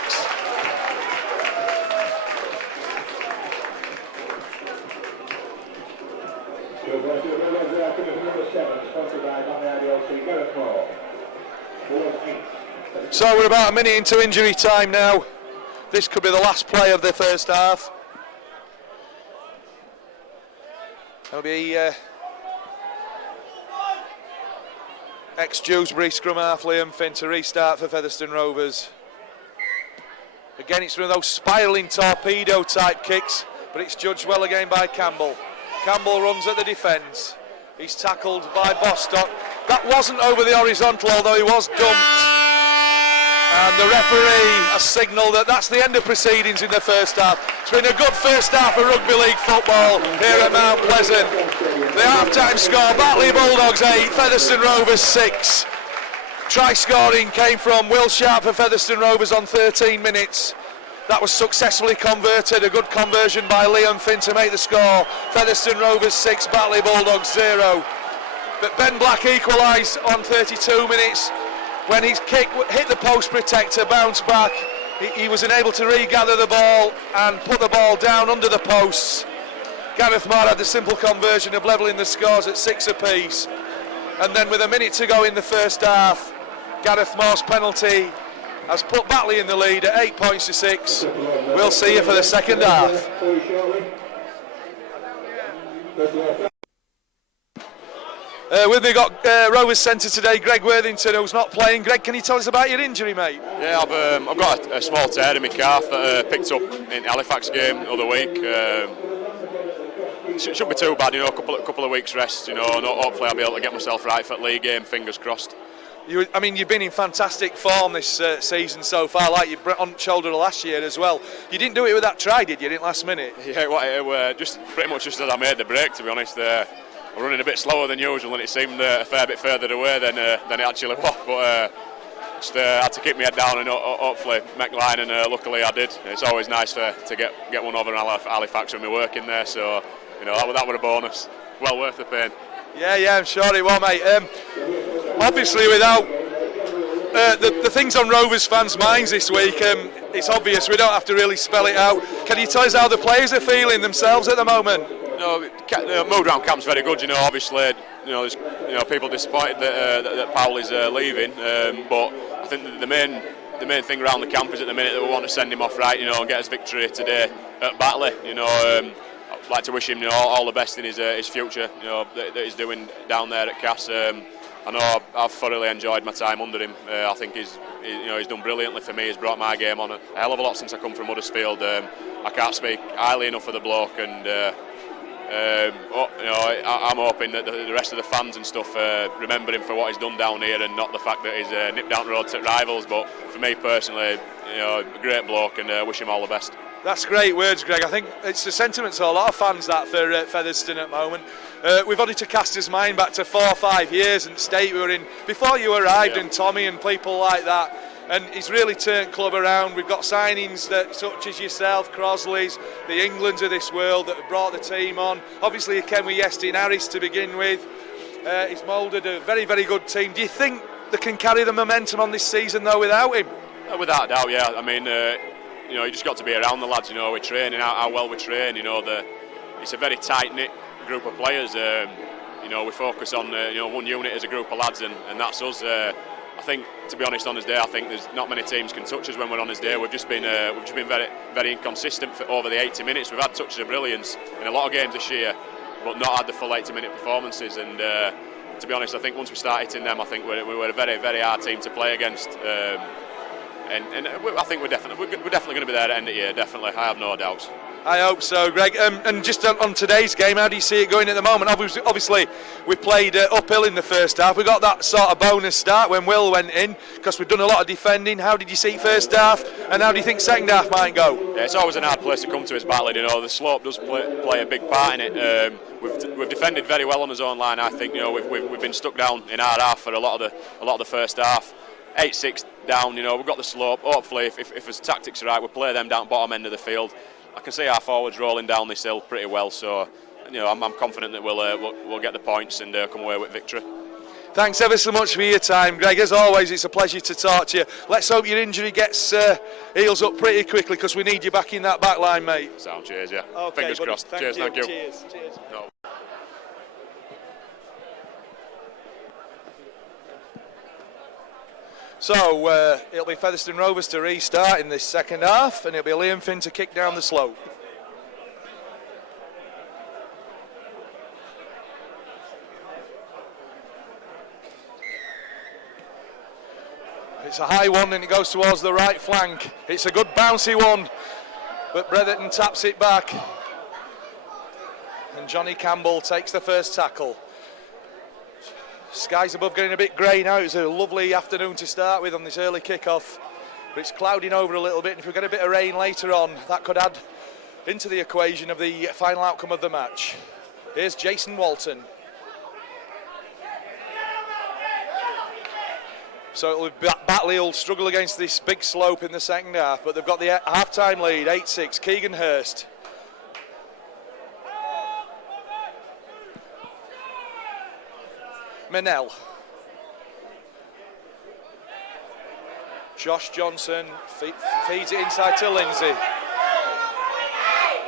So we're about a minute into injury time now. This could be the last play of the first half. It'll be ex-Dewsbury scrum half Liam Finn to restart for Featherstone Rovers. Again, it's one of those spiralling torpedo type kicks, but it's judged well again by Campbell. Campbell runs at the defence. He's tackled by Bostock. That wasn't over the horizontal, although he was dumped. And the referee has signalled that that's the end of proceedings in the first half. It's been a good first half of rugby league football here at Mount Pleasant. The half-time score, Batley Bulldogs 8, Featherstone Rovers 6. Try scoring came from Will Sharp for Featherstone Rovers on 13 minutes. That was successfully converted, a good conversion by Liam Finn to make the score. Featherstone Rovers 6, Batley Bulldogs 0. But Ben Black equalised on 32 minutes when his kick hit the post protector, bounced back. He was unable to regather the ball and put the ball down under the posts. Gareth Moore had the simple conversion of levelling the scores at 6 apiece. And then with a minute to go in the first half, Gareth Moore's penalty has put Batley in the lead at 8 points to 6. We'll see you for the second half. With me got Rovers centre today, Greg Worthington, who's not playing. Greg, can you tell us about your injury, mate? Yeah, I've got a small tear in my calf that I picked up in the Halifax game the other week. Shouldn't be too bad, a couple of weeks rest, and hopefully I'll be able to get myself right for the league game, fingers crossed. You've been in fantastic form this season so far, like you on shoulder last year as well. You didn't do it with that try, did you, in last minute? Yeah, it was just pretty much just as I made the break, to be honest. I'm running a bit slower than usual, and it seemed a fair bit further away than it actually was. But just had to keep my head down and hopefully make line, and luckily I did. It's always nice to get one over in Halifax when we're working there, so that was a bonus. Well worth the pain. Yeah, I'm sure it was, mate. Obviously, without the things on Rovers fans' minds this week, it's obvious. We don't have to really spell it out. Can you tell us how the players are feeling themselves at the moment? Mood around camp's very good. Obviously, there's people disappointed that Powell is leaving, but I think the main thing around the camp is at the minute that we want to send him off right, and get his victory today at Batley. I'd like to wish him all the best in his future, that he's doing down there at Cass. I know I've thoroughly enjoyed my time under him. I think he's done brilliantly for me. He's brought my game on a hell of a lot since I come from Huddersfield. I can't speak highly enough of the bloke, and I'm hoping that the rest of the fans and stuff remember him for what he's done down here, and not the fact that he's nipped down the road to rivals. But for me personally, a great bloke, and wish him all the best. That's great words, Greg. I think it's the sentiments of a lot of fans that for Featherstone at the moment. We've only to cast his mind back to 4 or 5 years and state we were in before you arrived, and Tommy and people like that. And he's really turned club around. We've got signings that, such as yourself, Crosley's, the Englands of this world that have brought the team on. Obviously, he came with Yestin Harris to begin with. He's moulded a very, very good team. Do you think they can carry the momentum on this season, though, without him? Without a doubt, yeah. You just got to be around the lads. We're training how well we train. It's a very tight-knit group of players. We focus on one unit as a group of lads, and that's us. I think, to be honest, on his day, I think there's not many teams can touch us when we're on his day. We've just been very, very inconsistent for over the 80 minutes. We've had touches of brilliance in a lot of games this year, but not had the full 80-minute performances. And to be honest, I think once we start hitting them, I think we were a very, very hard team to play against. And I think we're definitely going to be there at the end of the year. Definitely, I have no doubts. I hope so, Greg. And just on today's game, how do you see it going at the moment? Obviously, we played uphill in the first half. We got that sort of bonus start when Will went in, because we've done a lot of defending. How did you see first half, and how do you think second half might go? Yeah, it's always an hard place to come to, is Batley. The slope does play a big part in it. We've defended very well on his own line. I think we've been stuck down in our half for a lot of the first half. 8-6 down. We've got the slope. Hopefully, if his tactics are right, we'll play them down bottom end of the field. I can see our forwards rolling down this hill pretty well, so I'm confident that we'll get the points and come away with victory. Thanks ever so much for your time, Greg. As always, it's a pleasure to talk to you. Let's hope your injury gets heals up pretty quickly, because we need you back in that back line, mate. Sound, cheers, yeah. Okay, fingers crossed. Cheers, thank you. Cheers. No. So it'll be Featherstone Rovers to restart in this second half, and it'll be Liam Finn to kick down the slope. It's a high one, and it goes towards the right flank. It's a good bouncy one, but Bretherton taps it back, and Johnny Campbell takes the first tackle. Skies above getting a bit grey now. It was a lovely afternoon to start with on this early kick-off but it's clouding over a little bit, and if we get a bit of rain later on, that could add into the equation of the final outcome of the match. Here's Jason Walton. So it'll be Batley will struggle against this big slope in the second half, but they've got the half-time lead, 8-6, Keegan Hurst. Manel. Josh Johnson feeds it inside to Lindsay.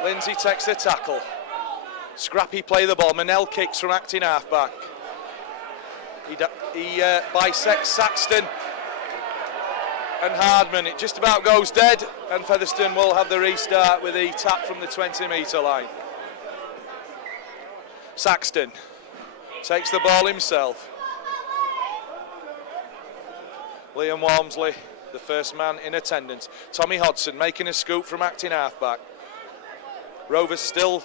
Lindsay takes the tackle. Scrappy play the ball. Manel kicks from acting halfback. He bisects Saxton and Hardman. It just about goes dead, and Featherstone will have the restart with a tap from the 20-metre line. Saxton takes the ball himself. Liam Walmsley, the first man in attendance. Tommy Hodson making a scoop from acting halfback. Rovers still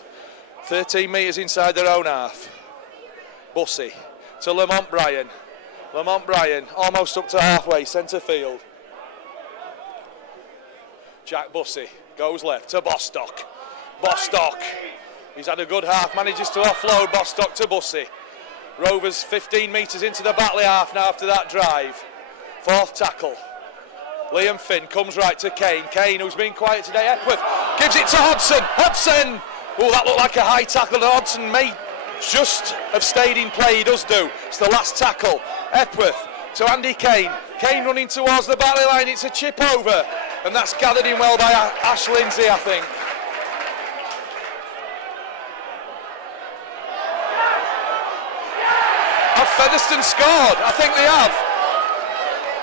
13 metres inside their own half. Bussey to Lamont Bryan. Lamont Bryan almost up to halfway, centre field. Jack Bussey goes left to Bostock. Bostock, he's had a good half, manages to offload Bostock to Bussey. Rovers 15 metres into the Batley half now after that drive. Fourth tackle. Liam Finn comes right to Kane. Kane, who's been quiet today. Epworth gives it to Hodson. Hodson! Oh, that looked like a high tackle. Hodson may just have stayed in play. He does do. It's the last tackle. Epworth to Andy Kane. Kane running towards the Batley line. It's a chip over. And that's gathered in well by Ash Lindsay, I think. Have Featherstone scored? I think they have.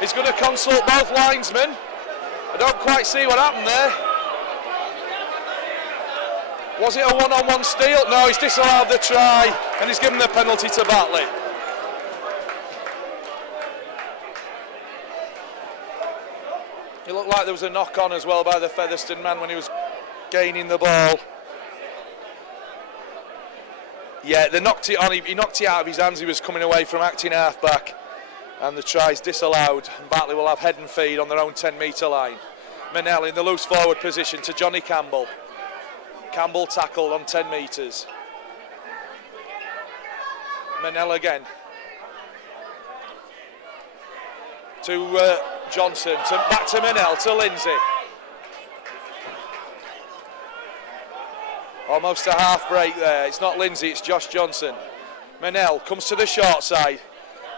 He's going to consult both linesmen. I don't quite see what happened there. Was it a one-on-one steal? No, he's disallowed the try and he's given the penalty to Batley. It looked like there was a knock-on as well by the Featherstone man when he was gaining the ball. Yeah, they knocked it on. He knocked it out of his hands. He was coming away from acting half-back. And the try's disallowed, and Batley will have head and feed on their own 10-metre line. Manel in the loose forward position to Johnny Campbell. Campbell tackled on 10 metres. Manel again. To Johnson, back to Manel, to Lindsay. Almost a half break there. It's not Lindsay, it's Josh Johnson. Manel comes to the short side.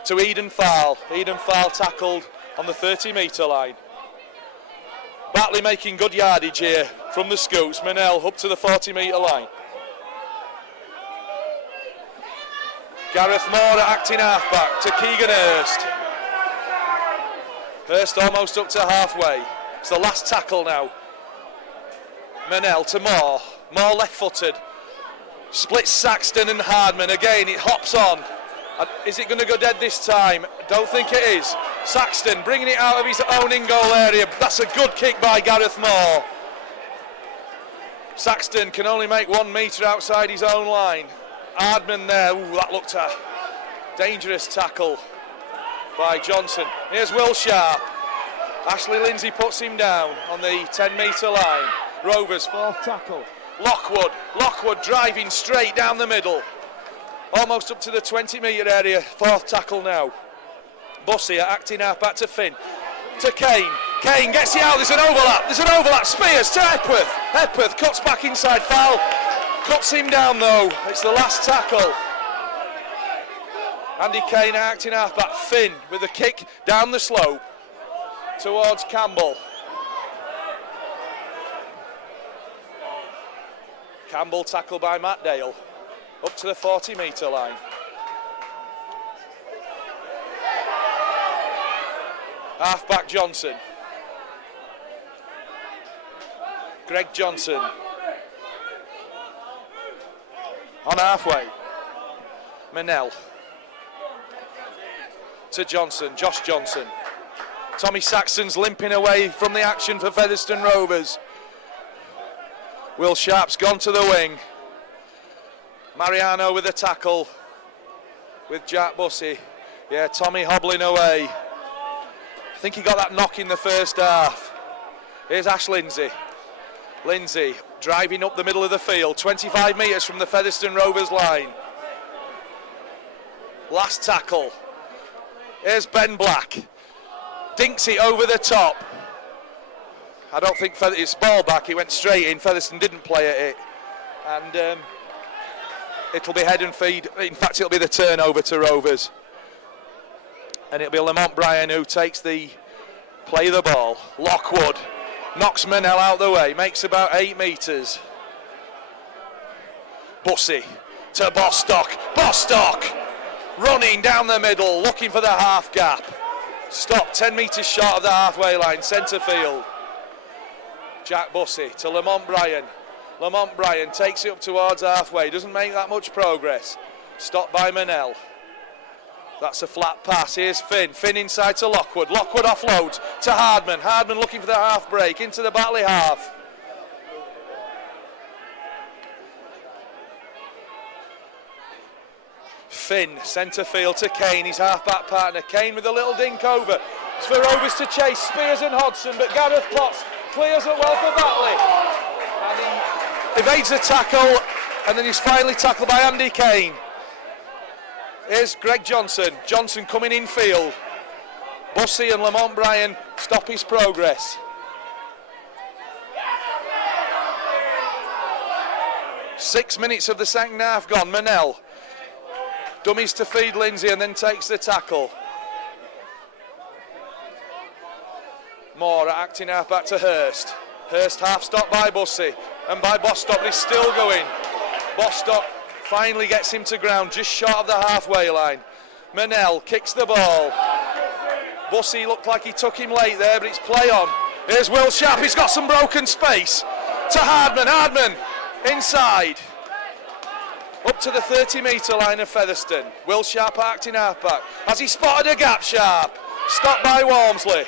To Eden Farl. Eden Farl tackled on the 30-metre line. Batley making good yardage here from the scoots. Manel up to the 40-metre line. Gareth Moore acting halfback to Keegan Hurst. Hurst almost up to halfway. It's the last tackle now. Manel to Moore. Moore left-footed. Splits Saxton and Hardman. Again, it hops on. Is it going to go dead this time? Don't think it is. Saxton bringing it out of his own in-goal area. That's a good kick by Gareth Moore. Saxton can only make 1 metre outside his own line. Hardman there. Ooh, that looked a dangerous tackle by Johnson. Here's Will Sharp. Ashley Lindsay puts him down on the 10-metre line. Rovers, fourth tackle. Lockwood driving straight down the middle. Almost up to the 20-metre area, fourth tackle now. Bussey acting half-back to Finn. To Kane. Kane gets it out, there's an overlap. Spears to Epworth. Epworth cuts back inside, foul. Cuts him down though, it's the last tackle. Andy Kane acting half-back. Finn with a kick down the slope towards Campbell. Campbell tackled by Matt Dale. Up to the 40-metre line. Half-back Johnson. Greg Johnson. On halfway. Manel. To Johnson, Josh Johnson. Tommy Saxton's limping away from the action for Featherstone Rovers. Will Sharp's gone to the wing. Mariano with a tackle with Jack Bussey. Yeah, Tommy hobbling away. I think he got that knock in the first half. Here's Ash Lindsay. Lindsay driving up the middle of the field, 25 metres from the Featherstone Rovers line. Last tackle. Here's Ben Black. Dinks it over the top. I don't think it's ball back, he went straight in. Featherstone didn't play at it. And it'll be head and feed. In fact, it'll be the turnover to Rovers. And it'll be Lamont Bryan who takes the play the ball. Lockwood knocks Manel out the way, makes about 8 metres. Bussey to Bostock. Bostock running down the middle, looking for the half gap. Stopped 10 metres short of the halfway line, centre field. Jack Bussey to Lamont Bryan. Lamont Bryan takes it up towards halfway, doesn't make that much progress. Stopped by Manel. That's a flat pass. Here's Finn. Finn inside to Lockwood. Lockwood offloads to Hardman. Hardman looking for the half break into the Batley half. Finn, centre field to Kane, his half-back partner. Kane with a little dink over. It's for Rovers to chase Spears and Hodson, but Gareth Potts clears it well for Batley. And he evades the tackle, and then he's finally tackled by Andy Kane. Here's Greg Johnson. Johnson coming in field. Bussey and Lamont Bryan stop his progress. Six minutes of the second half gone. Manel dummies to feed Lindsay and then takes the tackle. Moore acting half back to Hurst. Hurst half stop by Bussey and by Bostock, but he's still going. Bostock finally gets him to ground just short of the halfway line. Manel kicks the ball. Bussey looked like he took him late there, but it's play on. Here's Will Sharp, he's got some broken space. To Hardman, Hardman inside. Up to the 30-metre line of Featherstone. Will Sharp acting halfback. Has he spotted a gap, Sharp? Stopped by Walmsley.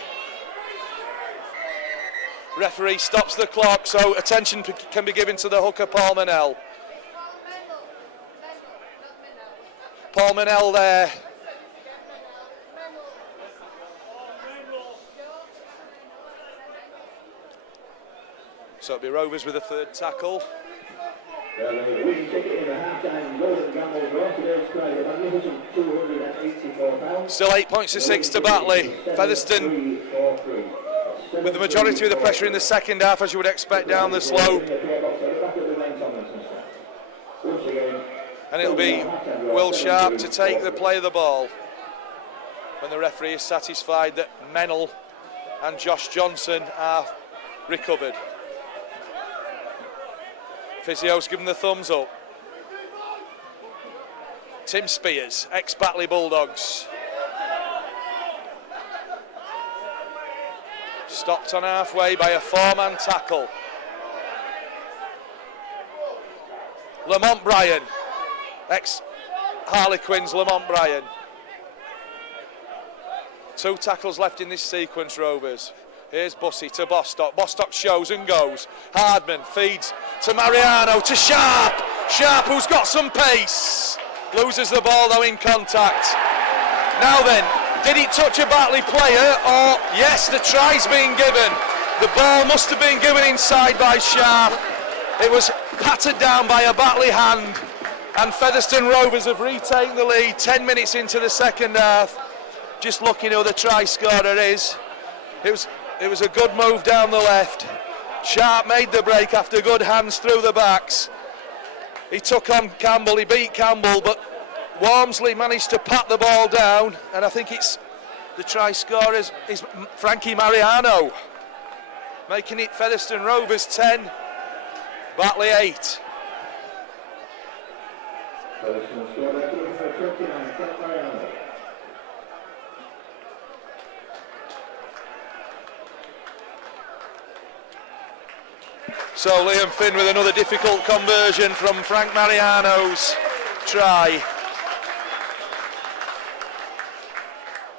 Referee stops the clock, so attention can be given to the hooker, Paul Manel. Paul Manel there. So it'll be Rovers with a third tackle. Still 8 points to 6 to Batley. Featherstone with the majority of the pressure in the second half, as you would expect down the slope. And it'll be Will Sharp to take the play of the ball when the referee is satisfied that Mennell and Josh Johnson are recovered. Physio's given the thumbs up. Tim Spears, ex-Batley Bulldogs. Stopped on halfway by a four-man tackle. Lamont Bryan, ex-Harlequins Lamont Bryan. 2 tackles left in this sequence, Rovers. Here's Bussey to Bostock. Bostock shows and goes. Hardman feeds to Mariano, to Sharp. Sharp, who's got some pace. Loses the ball though in contact. Now then, did it touch a Batley player? Or, yes, the try's been given. The ball must have been given inside by Sharp. It was patted down by a Batley hand. And Featherstone Rovers have retaken the lead 10 minutes into the second half. Just looking who the try scorer is. It was a good move down the left. Sharp made the break after good hands through the backs. He took on Campbell, he beat Campbell, but Walmsley managed to pat the ball down, and I think it's the try scorer is Frankie Mariano, making it Featherstone Rovers 10, Batley 8. So Liam Finn with another difficult conversion from Frank Mariano's try.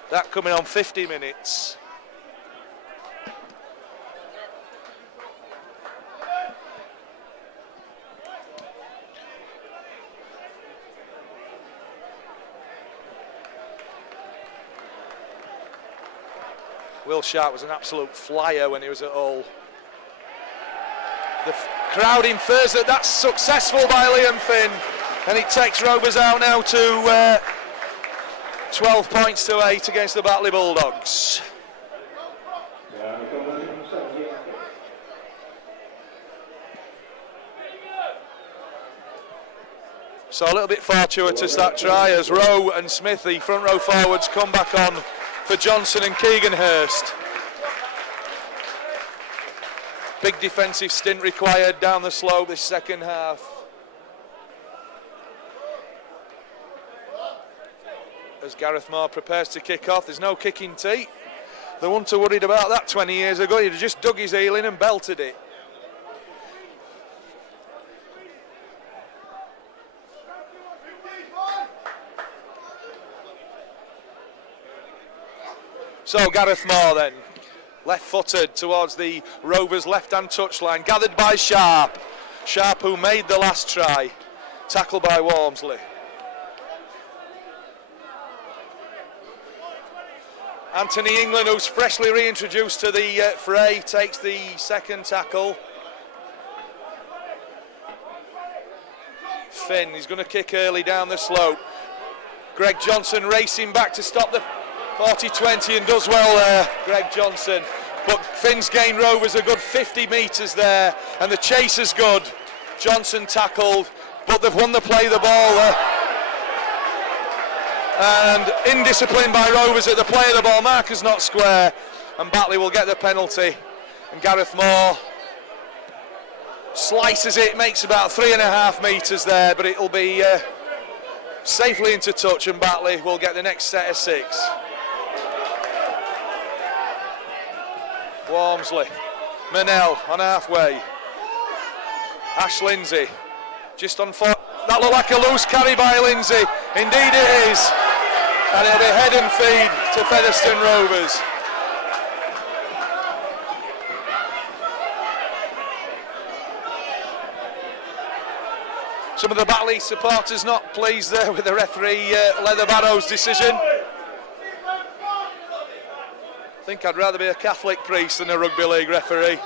That coming on 50 minutes. Will Sharp was an absolute flyer when he was at Hull. crowd infers that that's successful by Liam Finn, and it takes Rovers out now to 12 points to 8 against the Batley Bulldogs. So a little bit fortuitous that try as Rowe and Smith, the front row forwards, come back on for Johnson and Keeganhurst. Big defensive stint required down the slope this second half. As Gareth Moore prepares to kick off, there's no kicking tee. The one to worried about that 20 years ago, he'd just dug his heel in and belted it. So Gareth Moore then, left-footed towards the Rovers' left-hand touchline, gathered by Sharp. Sharp who made the last try, tackled by Walmsley. Anthony England, who's freshly reintroduced to the fray, takes the second tackle. Finn, he's going to kick early down the slope. Greg Johnson racing back to stop the 40-20 and does well there, Greg Johnson. But Finn's gained Rovers a good 50 metres there, and the chase is good. Johnson tackled, but they've won the play the ball there. And indiscipline by Rovers at the play of the ball. Marker's not square, and Batley will get the penalty. And Gareth Moore slices it, makes about 3.5 metres there, but it'll be safely into touch, and Batley will get the next set of 6. Walmsley, Murnell on halfway. Ash Lindsay, just on foot. That looked like a loose carry by Lindsay. Indeed it is. And it'll be head and feed to Featherstone Rovers. Some of the Batley supporters not pleased there with the referee Leather Barrow's decision. I think I'd rather be a Catholic priest than a rugby league referee.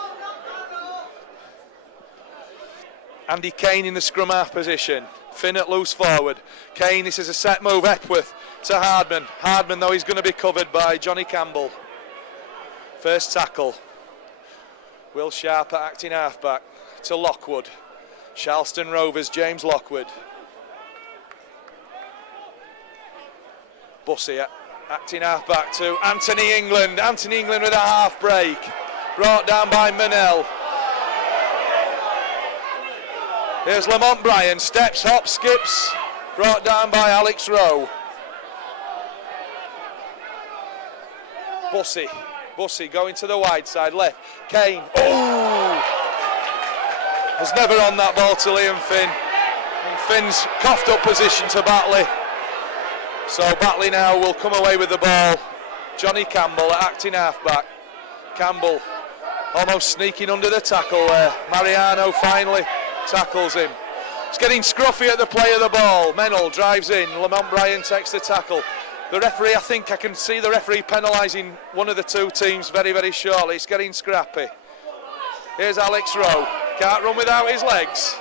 Andy Kane in the scrum half position. Finn at loose forward. Kane, this is a set move, Epworth to Hardman. Hardman, though, he's going to be covered by Johnny Campbell. First tackle. Will Sharp at acting halfback to Lockwood. Charleston Rovers, James Lockwood. Bussey at acting halfback to Anthony England. Anthony England with a half break. Brought down by Murnell. Here's Lamont Bryan, steps, hops, skips, brought down by Alex Rowe. Bussey going to the wide side, left. Kane, oh! Was never on that ball to Liam Finn. And Finn's coughed up position to Batley. So Batley now will come away with the ball. Johnny Campbell at acting halfback. Campbell almost sneaking under the tackle there. Mariano finally tackles him. It's getting scruffy at the play of the ball. Mennell drives in. Lamont Bryan takes the tackle. The referee, I think I can see the referee penalising one of the two teams very, very shortly. It's getting scrappy. Here's Alex Rowe. Can't run without his legs.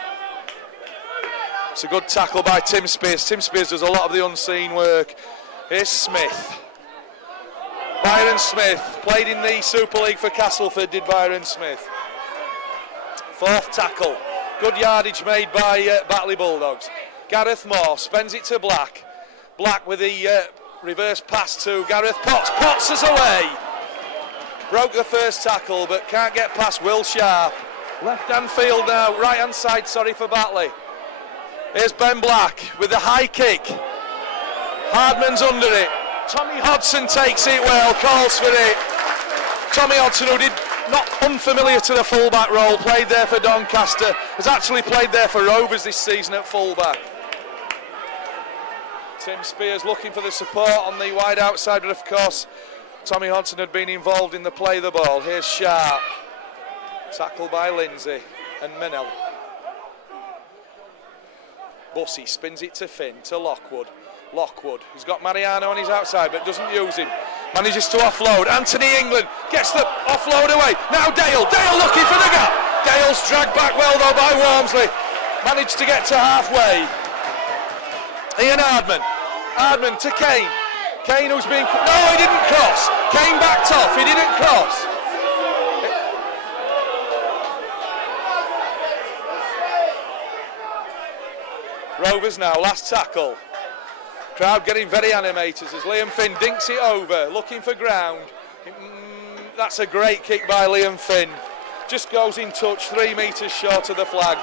It's a good tackle by Tim Spears. Tim Spears does a lot of the unseen work. Here's Smith. Byron Smith. Played in the Super League for Castleford, did Byron Smith. Fourth tackle. Good yardage made by Batley Bulldogs. Gareth Moore spends it to Black. Black with the reverse pass to Gareth Potts. Potts is away. Broke the first tackle but can't get past Will Sharp. Left hand field now, right hand side, sorry, for Batley. Here's Ben Black with the high kick. Hardman's under it. Tommy Hodson takes it well, calls for it. Tommy Hodson, who did not unfamiliar to the fullback role, played there for Doncaster, has actually played there for Rovers this season at fullback. Tim Spears looking for the support on the wide outside, but of course Tommy Hodson had been involved in the play of the ball. Here's Sharp, tackled by Lindsay and Mennell. Bussey spins it to Finn, to Lockwood. Lockwood, he's got Mariano on his outside but doesn't use him. Manages to offload. Anthony England gets the offload away. Now Dale looking for the gap. Dale's dragged back well though by Walmsley. Managed to get to halfway. Ian Hardman to Kane. Kane who's been... No, he didn't cross. Kane backed off, he didn't cross. Rovers now, last tackle. Crowd getting very animated as Liam Finn dinks it over, looking for ground. That's a great kick by Liam Finn. Just goes in touch, 3 metres short of the flag.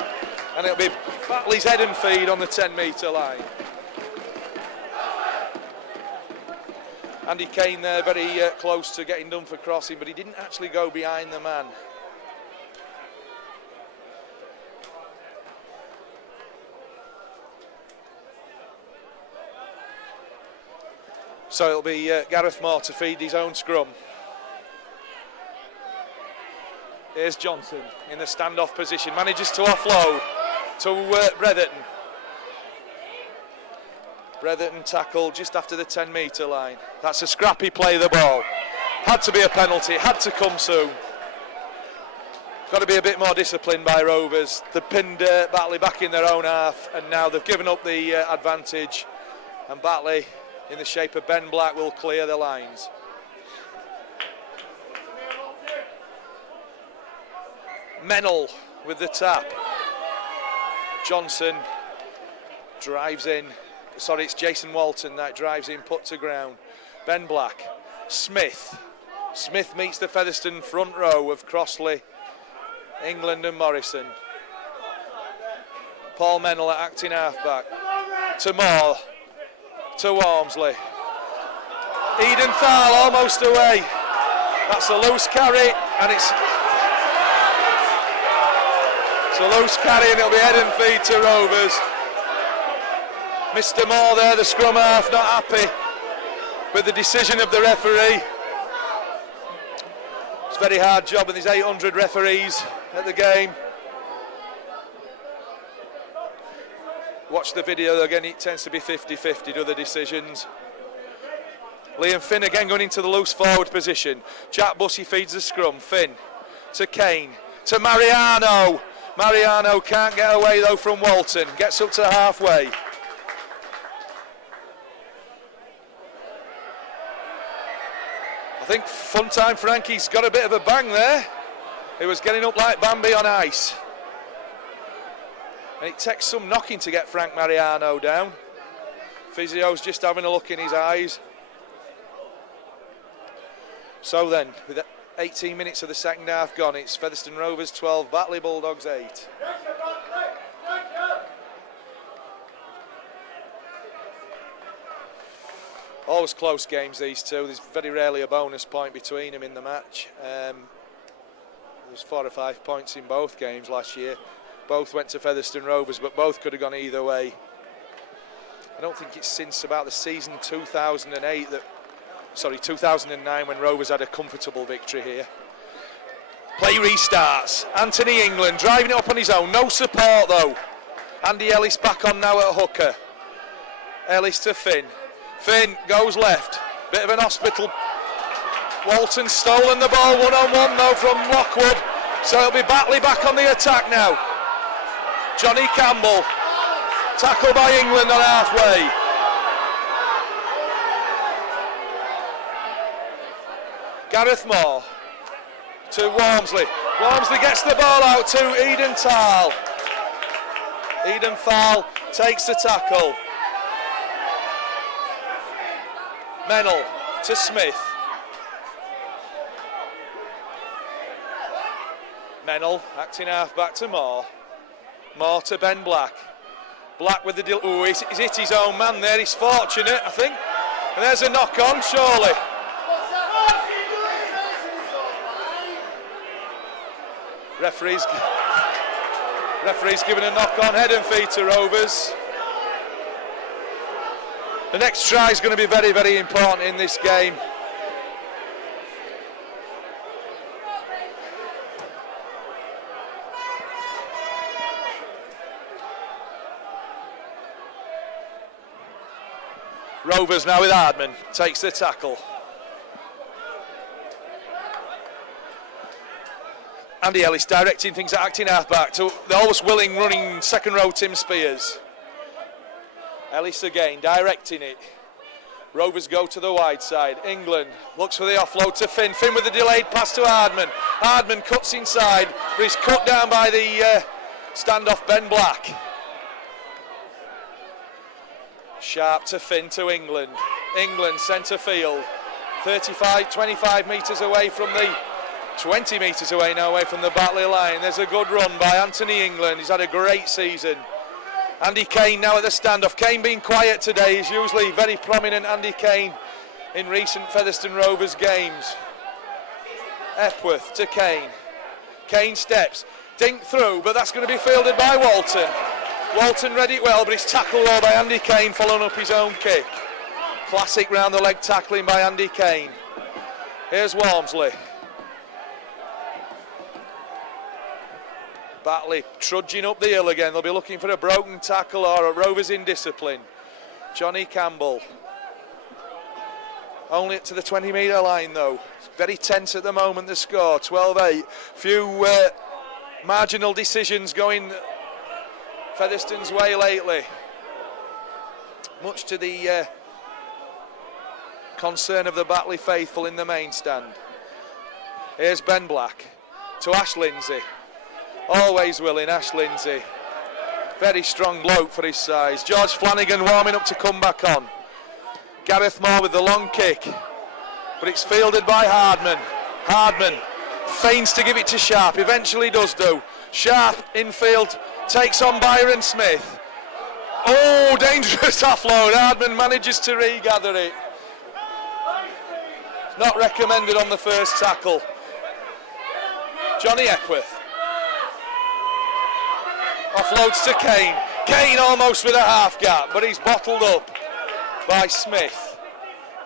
And it'll be Batley's head and feed on the 10-metre line. Andy Kane there very close to getting done for crossing, but he didn't actually go behind the man. So it'll be Gareth Moore to feed his own scrum. Here's Johnson in the standoff position, manages to offload to Bretherton. Bretherton tackled just after the 10-metre line. That's a scrappy play of the ball. Had to be a penalty, had to come soon. Got to be a bit more disciplined by Rovers. They pinned Batley back in their own half, and now they've given up the advantage, and Batley, in the shape of Ben Black, will clear the lines. Mennell with the tap. Johnson drives in. Sorry, it's Jason Walton that drives in, put to ground. Ben Black. Smith. Smith meets the Featherstone front row of Crossley, England and Morrison. Paul Mennell at acting halfback. To Moore. To Walmsley. Edenthal almost away. That's a loose carry, and it's a loose carry, and it'll be head and feed to Rovers. Mr. Moore there, the scrum half, not happy with the decision of the referee. It's a very hard job, and there's 800 referees at the game. Watch the video again, it tends to be 50-50 to other decisions. Liam Finn again going into the loose forward position. Jack Bussey feeds the scrum. Finn to Kane, to Mariano. Mariano can't get away though from Walton, gets up to halfway. I think Funtime Frankie's got a bit of a bang there. He was getting up like Bambi on ice. And it takes some knocking to get Frank Mariano down. Physio's just having a look in his eyes. So then, with 18 minutes of the second half gone, it's Featherstone Rovers 12, Batley Bulldogs 8. Always close games, these two. There's very rarely a bonus point between them in the match. There's 4 or 5 points in both games last year. Both went to Featherstone Rovers, but both could have gone either way. I don't think it's since about the season 2009 when Rovers had a comfortable victory here. Play restarts. Anthony England driving it up on his own. No support though. Andy Ellis back on now at hooker. Ellis to Finn. Finn goes left. Bit of an hospital. Walton stolen the ball one-on-one though from Lockwood. So it'll be Batley back on the attack now. Johnny Campbell. Tackle by England on halfway. Gareth Moore to Walmsley. Walmsley gets the ball out to Edenthal. Edenthal takes the tackle. Mennell to Smith. Mennell acting half back to Moore. Moore to Ben Black. Black with the deal. Oh, he's hit his own man there. He's fortunate, I think. And there's a knock on, surely. Referee's given a knock on, head and feet to Rovers. The next try is going to be very, very important in this game. Rovers now with Hardman, takes the tackle. Andy Ellis directing things at acting half-back to the always willing running second row Tim Spears. Ellis again directing it. Rovers go to the wide side. England looks for the offload to Finn. Finn with the delayed pass to Hardman. Hardman cuts inside, but he's cut down by the standoff Ben Black. Sharp to Finn to England. England centre field. 25 metres away from the 20 metres away now away from the Batley line. There's a good run by Anthony England. He's had a great season. Andy Kane now at the standoff. Kane being quiet today. He's usually very prominent, Andy Kane, in recent Featherstone Rovers games. Epworth to Kane. Kane steps. Dink through, but that's going to be fielded by Walton. Walton read it well, but it's tackled well by Andy Kane following up his own kick. Classic round the leg tackling by Andy Kane. Here's Walmsley. Batley trudging up the hill again. They'll be looking for a broken tackle or a Rovers indiscipline. Johnny Campbell. Only up to the 20-metre line though. It's very tense at the moment, the score, 12-8. Few marginal decisions going Featherstone's way lately. Much to the concern of the Batley faithful in the main stand. Here's Ben Black to Ash Lindsay. Always willing, Ash Lindsay. Very strong bloke for his size. George Flanagan warming up to come back on. Gareth Moore with the long kick. But it's fielded by Hardman. Hardman feigns to give it to Sharp. Eventually does do. Sharp infield takes on Byron Smith. Oh, dangerous offload. Hardman manages to regather it. Not recommended on the first tackle. Johnny Epworth. Offloads to Kane. Kane almost with a half gap, but he's bottled up by Smith.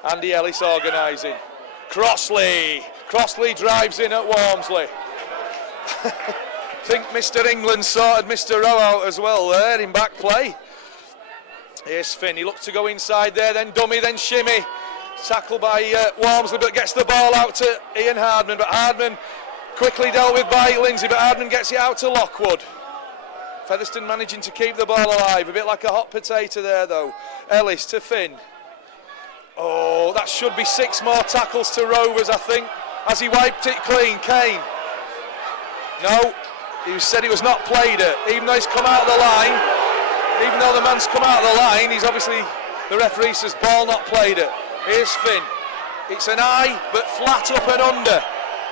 Andy Ellis organising. Crossley. Crossley drives in at Walmsley. I think Mr. England sorted Mr. Rowe out as well there in back play. Here's Finn. He looks to go inside there, then dummy, then shimmy. Tackled by Walmsley, but gets the ball out to Ian Hardman. But Hardman quickly dealt with by Lindsay, but Hardman gets it out to Lockwood. Featherstone managing to keep the ball alive, a bit like a hot potato there though. Ellis to Finn. Oh, that should be 6 more tackles to Rovers, I think, as he wiped it clean. Kane. No, he said he was not played it, even though he's come out of the line. Even though the man's come out of the line, he's obviously, the referee says ball not played it. Here's Finn. It's an eye, but flat up and under.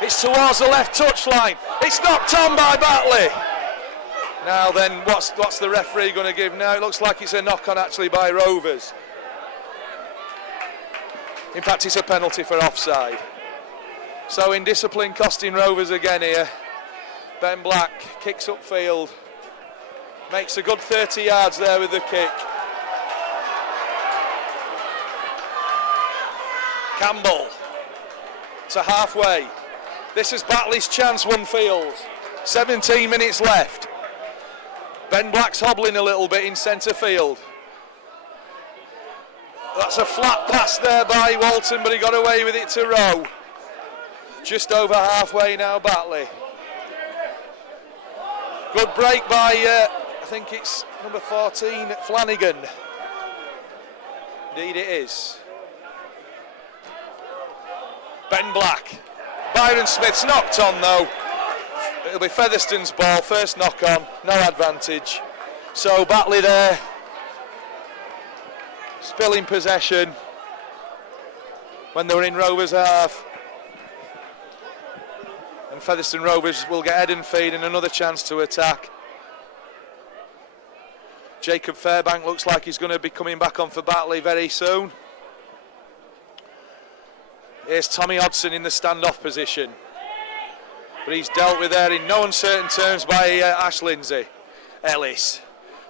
It's towards the left touchline. It's knocked on by Batley. Now then, what's the referee going to give now? It looks like it's a knock-on actually by Rovers. In fact, it's a penalty for offside. So indiscipline costing Rovers again here. Ben Black kicks upfield. Makes a good 30 yards there with the kick. Campbell to halfway. This is Batley's chance, one feels. 17 minutes left. Ben Black's hobbling a little bit in centre field. That's a flat pass there by Walton, but he got away with it to Rowe. Just over halfway now, Batley. Good break by, I think it's number 14, Flanagan. Indeed it is. Ben Black. Byron Smith's knocked on though. It'll be Featherstone's ball, first knock on, no advantage. So Batley there, spilling possession when they were in Rovers half. And Featherstone Rovers will get head and feed and another chance to attack. Jacob Fairbank looks like he's going to be coming back on for Batley very soon. Here's Tommy Hodson in the standoff position. But he's dealt with there in no uncertain terms by Ash Lindsay. Ellis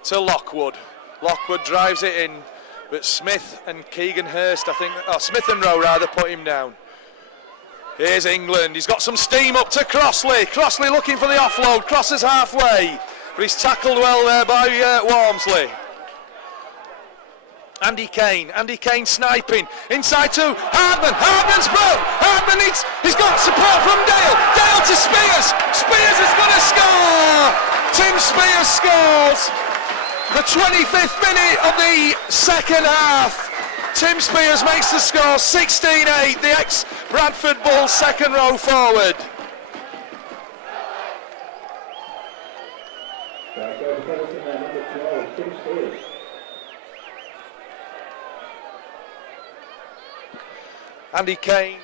to Lockwood. Lockwood drives it in, but Smith and Keegan Hurst, I think, Smith and Rowe rather, put him down. Here's England. He's got some steam up to Crossley. Crossley looking for the offload. Crosses halfway, but he's tackled well there by Walmsley. Andy Kane sniping, inside to Hardman, Hardman's broke, Hardman he's got support from Dale to Spears is going to score! Tim Spears scores! The 25th minute of the second half. Tim Spears makes the score, 16-8, the ex-Bradford Bulls second row forward. Andy Kane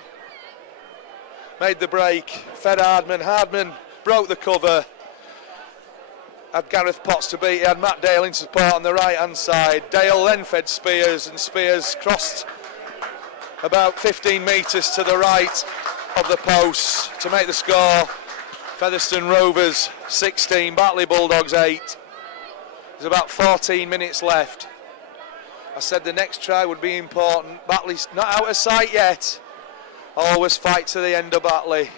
made the break, fed Hardman, Hardman broke the cover, had Gareth Potts to beat, he had Matt Dale in support on the right hand side. Dale then fed Spears and Spears crossed about 15 metres to the right of the post to make the score. Featherstone Rovers 16, Batley Bulldogs 8. There's about 14 minutes left. I said the next try would be important. Batley's not out of sight yet. Always fight to the end of Batley.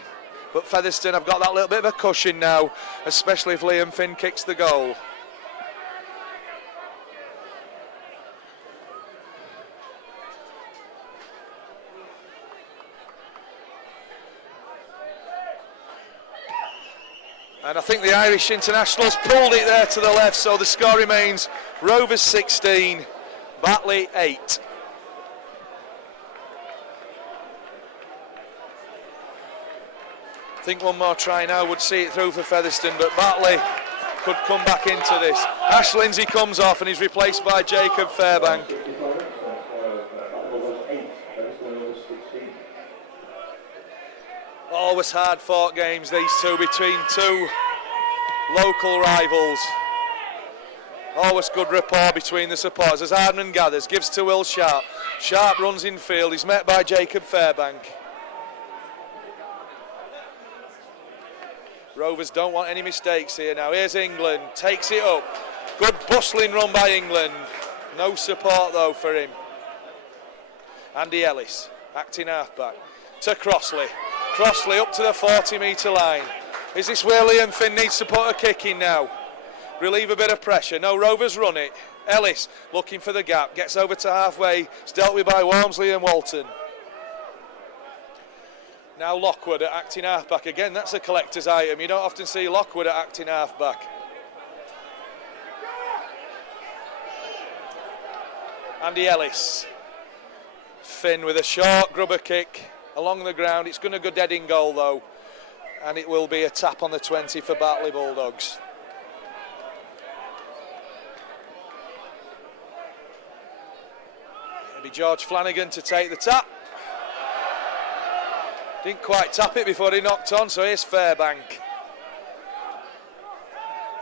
But Featherstone have got that little bit of a cushion now, especially if Liam Finn kicks the goal. And I think the Irish internationals pulled it there to the left, so the score remains Rovers 16, Batley 8. I think one more try now would see it through for Featherstone, but Batley could come back into this. Ash Lindsay comes off and he's replaced by Jacob Fairbank. Always hard fought games, these two, between two local rivals. Always good rapport between the supporters as Hardman gathers, gives to Will Sharp. Sharp runs in field, he's met by Jacob Fairbank. Rovers don't want any mistakes here now. Here's England, takes it up. Good bustling run by England. No support though for him. Andy Ellis, acting halfback, to Crossley. Crossley up to the 40-metre line. Is this where Liam Finn needs to put a kick in now? Relieve a bit of pressure. No, Rovers run it. Ellis looking for the gap, gets over to halfway. It's dealt with by Walmsley and Walton. Now Lockwood at acting halfback. Again, that's a collector's item. You don't often see Lockwood at acting halfback. Andy Ellis. Finn with a short grubber kick along the ground. It's going to go dead in goal though, and it will be a tap on the 20 for Batley Bulldogs. It'll be George Flanagan to take the tap. Didn't quite tap it before he knocked on, so here's Fairbank.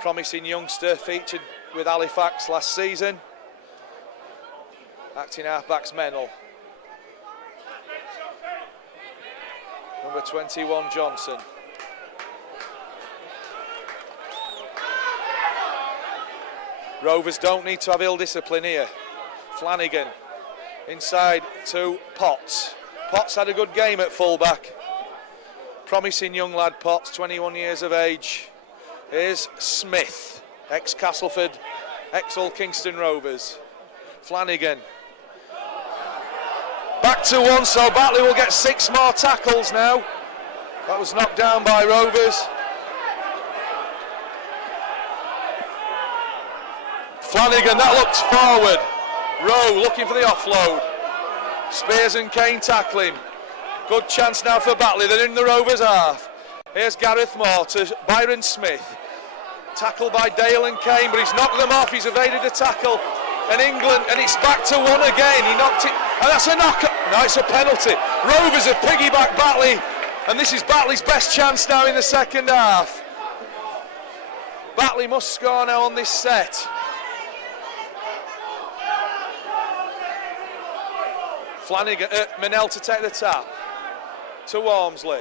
Promising youngster, featured with Halifax last season. Acting halfback's Mennell. Number 21, Johnson. Rovers don't need to have ill discipline here. Flanagan inside to Potts. Potts had a good game at fullback. Promising young lad Potts, 21 years of age. Here's Smith, ex-Castleford, ex-Hull Kingston Rovers. Flanagan. Back to one, so Batley will get 6 more tackles now. That was knocked down by Rovers. Flanagan, that looks forward. Rowe looking for the offload. Spears and Kane tackling. Good chance now for Batley. They're in the Rovers half. Here's Gareth Moore to Byron Smith. Tackled by Dale and Kane, but he's knocked them off. He's evaded the tackle. And England, and it's back to one again. He knocked it, and that's a knock. No, it's a penalty. Rovers have piggybacked Batley, and this is Batley's best chance now in the second half. Batley must score now on this set. Flanagan, Mennell to take the tap. To Walmsley.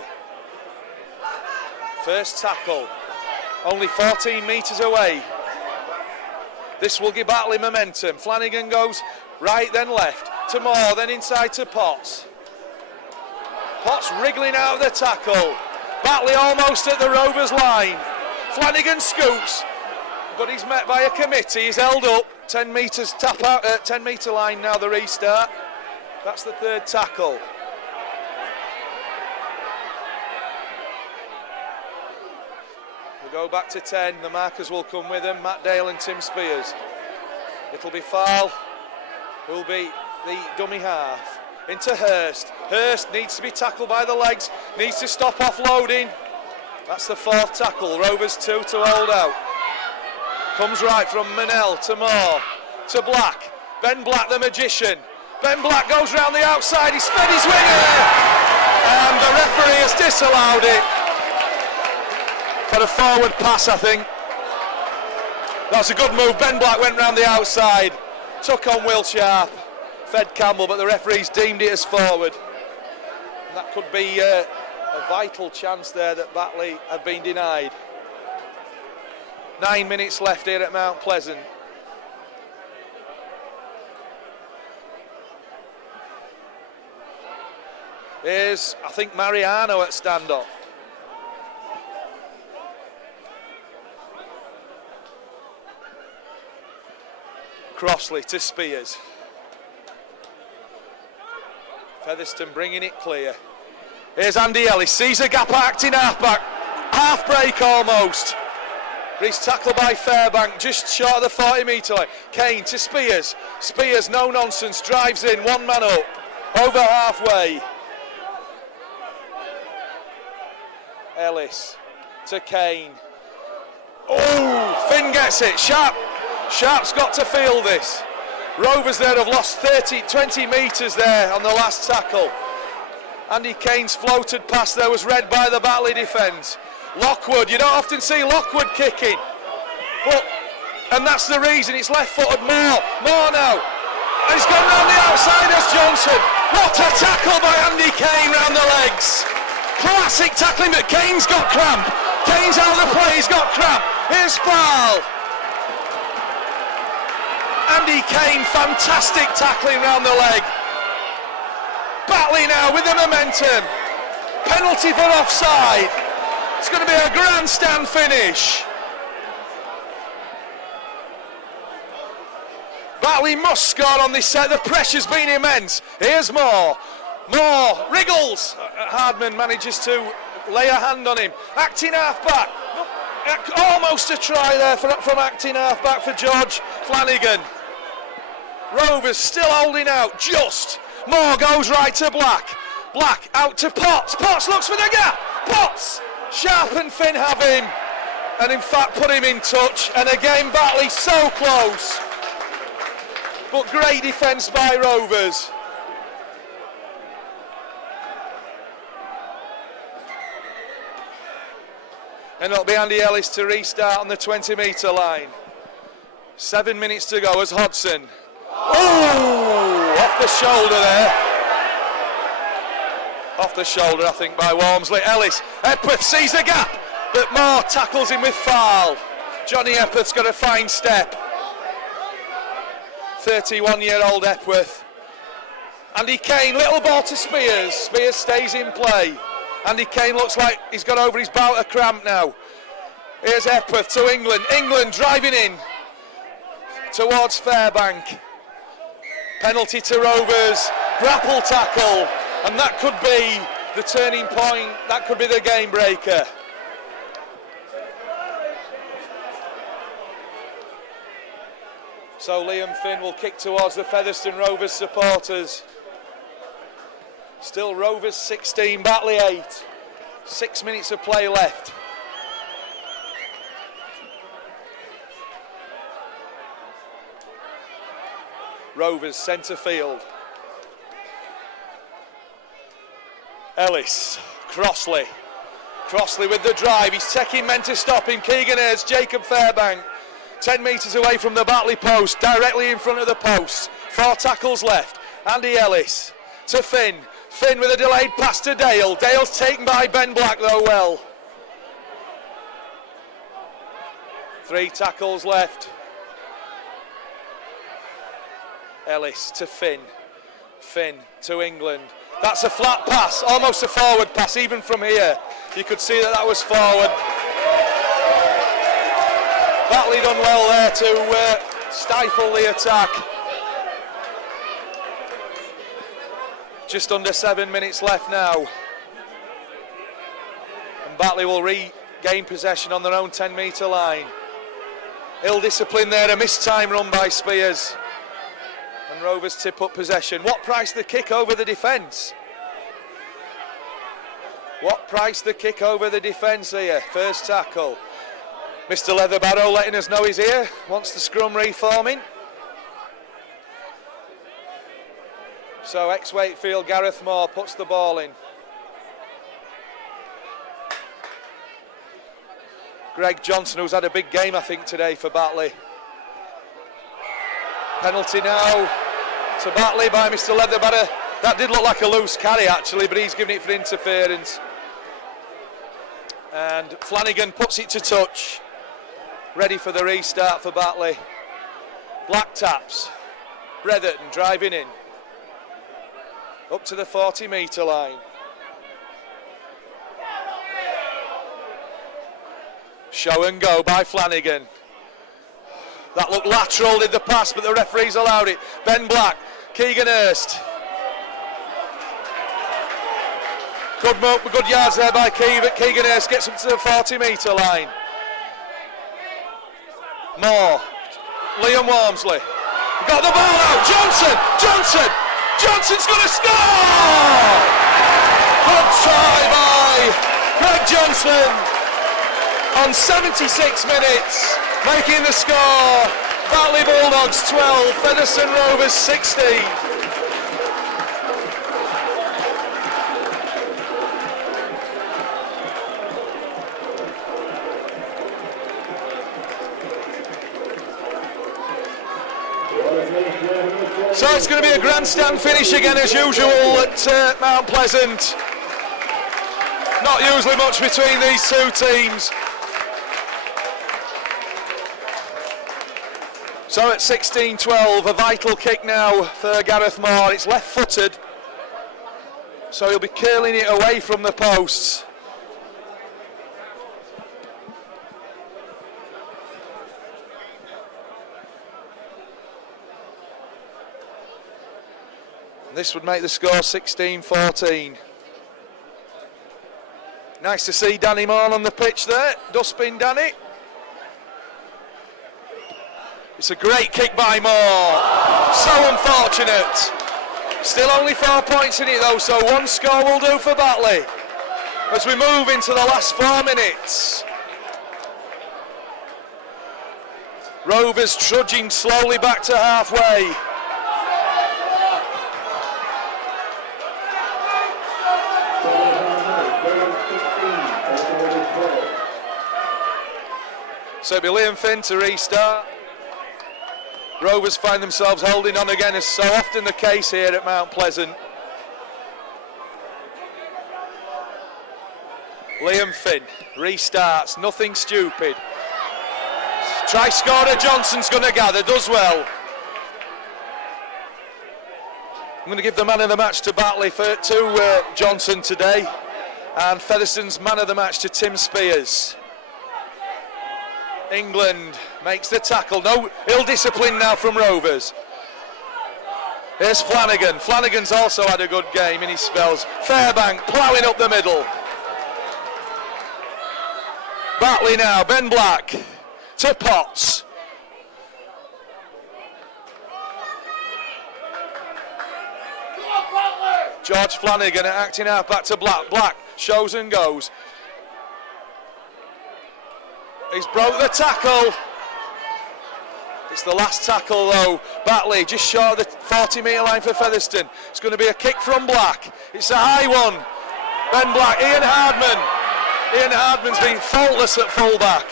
First tackle. Only 14 metres away. This will give Batley momentum. Flanagan goes right, then left. To Moore, then inside to Potts. Potts wriggling out of the tackle. Batley almost at the Rovers line. Flanagan scoots, but he's met by a committee. He's held up. 10 metres tap out, 10 metre line now, the restart. That's the third tackle. We'll go back to 10, the markers will come with them, Matt Dale and Tim Spears. It'll be foul, who'll be the dummy half. Into Hurst. Hurst needs to be tackled by the legs, needs to stop offloading. That's the fourth tackle, Rovers 2 to hold out. Comes right from Manel to Moore, to Black. Ben Black, the magician. Ben Black goes round the outside, he's fed his winger! And the referee has disallowed it. For a forward pass, I think. That's a good move. Ben Black went round the outside, took on Will Sharp, fed Campbell, but the referee's deemed it as forward. And that could be a vital chance there that Batley have been denied. 9 minutes left here at Mount Pleasant. Here's, I think, Mariano at stand-up. Crossley to Spears. Featherstone bringing it clear. Here's Andy Ellis, sees a gap acting half-back. Half break almost. But he's tackled by Fairbank, just short of the 40-metre line. Kane to Spears. Spears, no nonsense, drives in, one man up, over halfway. Ellis to Kane. Oh, Finn gets it. Sharp's got to feel this. Rovers there have lost 20 metres there on the last tackle. Andy Kane's floated pass there was read by the Batley defence. Lockwood, you don't often see Lockwood kicking. And that's the reason, it's left-footed. Moore now. And he's gone round the outside as Johnson. What a tackle by Andy Kane round the legs. Classic tackling, but Kane's got cramp. Kane's out of the play, he's got cramp. Here's foul. Andy Kane, fantastic tackling round the leg. Batley now with the momentum. Penalty for offside. It's going to be a grandstand finish. Batley must score on this set. The pressure's been immense. Here's Moore. Moore wriggles. Hardman manages to lay a hand on him. Acting half-back. Almost a try there from acting half-back for George Flanagan. Rovers still holding out, just. Moore goes right to Black. Black out to Potts. Potts looks for the gap. Potts. Sharp and Finn have him. And in fact put him in touch. And again Batley so close. But great defence by Rovers. And it'll be Andy Ellis to restart on the 20-metre line. 7 minutes to go as Hodson. Oh, off the shoulder there. Off the shoulder, I think, by Walmsley. Ellis, Epworth sees the gap, but Moore tackles him with foul. Johnny Epworth's got a fine step. 31-year-old Epworth. Andy Kane, little ball to Spears. Spears stays in play. Andy Kane looks like he's got over his bout of cramp now. Here's Epworth to England. England driving in towards Fairbank. Penalty to Rovers, grapple tackle, and that could be the turning point, that could be the game breaker. So Liam Finn will kick towards the Featherstone Rovers supporters. Still Rovers 16, Batley 8. 6 minutes of play left. Rovers centre field. Ellis, Crossley with the drive, he's taking men to stop him. Keegan Ayres, Jacob Fairbank, 10 metres away from the Batley post, directly in front of the post. 4 tackles left. Andy Ellis to Finn. Finn with a delayed pass to Dale. Dale's taken by Ben Black though well. 3 tackles left. Ellis to Finn. Finn to England. That's a flat pass, almost a forward pass, even from here. You could see that was forward. Batley done well there to stifle the attack. Just under 7 minutes left now. And Batley will regain possession on their own 10-metre line. Ill-discipline there, a missed time run by Spears. And Rovers tip up possession. What price the kick over the defence? What price the kick over the defence here? First tackle. Mr. Leatherbarrow letting us know he's here. Wants the scrum reforming. So ex-Wakefield Gareth Moore puts the ball in. Greg Johnson, who's had a big game I think today for Batley. Penalty now to Batley by Mr. Leatherbarrow. That did look like a loose carry actually, but he's giving it for interference. And Flanagan puts it to touch. Ready for the restart for Batley. Black taps. Bretherton driving in. Up to the 40-metre line. Show and go by Flanagan. That looked lateral, did the pass, but the referees allowed it. Ben Black, Keegan Hurst. Good yards there by Keegan Hurst, gets up to the 40-metre line. Moore, Liam Walmsley. Got the ball out, Johnson's going to score! Good try by Greg Johnson on 76 minutes, making the score. Batley Bulldogs 12, Featherstone Rovers 16. So it's going to be a grandstand finish again as usual at Mount Pleasant. Not usually much between these two teams. So at 16-12, a vital kick now for Gareth Moore. It's left-footed, so he'll be curling it away from the posts. This would make the score 16-14. Nice to see Danny Moore on the pitch there. Dustbin Danny. It's a great kick by Moore. So unfortunate. Still only 4 points in it though, so one score will do for Batley. As we move into the last 4 minutes. Rovers trudging slowly back to halfway. So it'll be Liam Finn to restart. Rovers find themselves holding on again, as so often the case here at Mount Pleasant. Liam Finn restarts, nothing stupid. Try scorer Johnson's going to gather, does well. I'm going to give the man of the match to Batley to Johnson today, and Featherstone's man of the match to Tim Spears. England makes the tackle. No ill discipline now from Rovers. Here's Flanagan. Flanagan's also had a good game in his spells. Fairbank ploughing up the middle. Batley now, Ben Black to Potts. George Flanagan acting out back to Black. Black shows and goes. He's broke the tackle. It's the last tackle though. Batley just short of the 40-metre line for Featherstone. It's going to be a kick from Black. It's a high one. Ben Black, Ian Hardman. Ian Hardman's been faultless at fullback.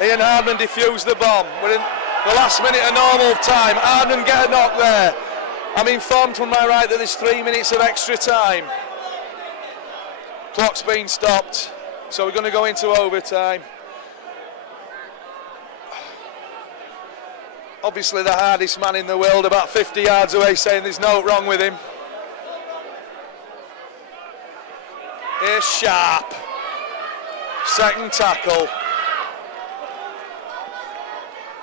Ian Hardman defused the bomb. We're in the last minute of normal time. Hardman get a knock there. I'm informed from my right that there's 3 minutes of extra time. Clock's been stopped, so we're going to go into overtime. Obviously the hardest man in the world, about 50 yards away, saying there's no wrong with him. Here's Sharp. Second tackle.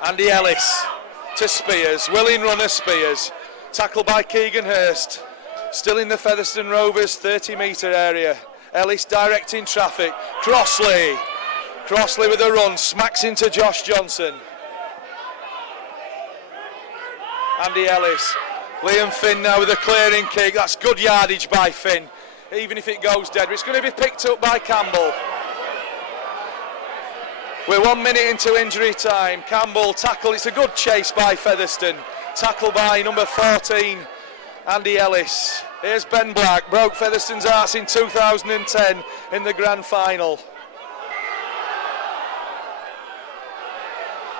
Andy Ellis to Spears, willing runner Spears, tackled by Keegan Hurst, still in the Featherstone Rovers 30-metre area. Ellis directing traffic, Crossley with a run, smacks into Josh Johnson. Andy Ellis, Liam Finn now with a clearing kick, that's good yardage by Finn, even if it goes dead. It's going to be picked up by Campbell. We're 1 minute into injury time. Campbell tackle, it's a good chase by Featherstone. Tackle by number 14, Andy Ellis. Here's Ben Black, broke Featherstone's arse in 2010 in the grand final.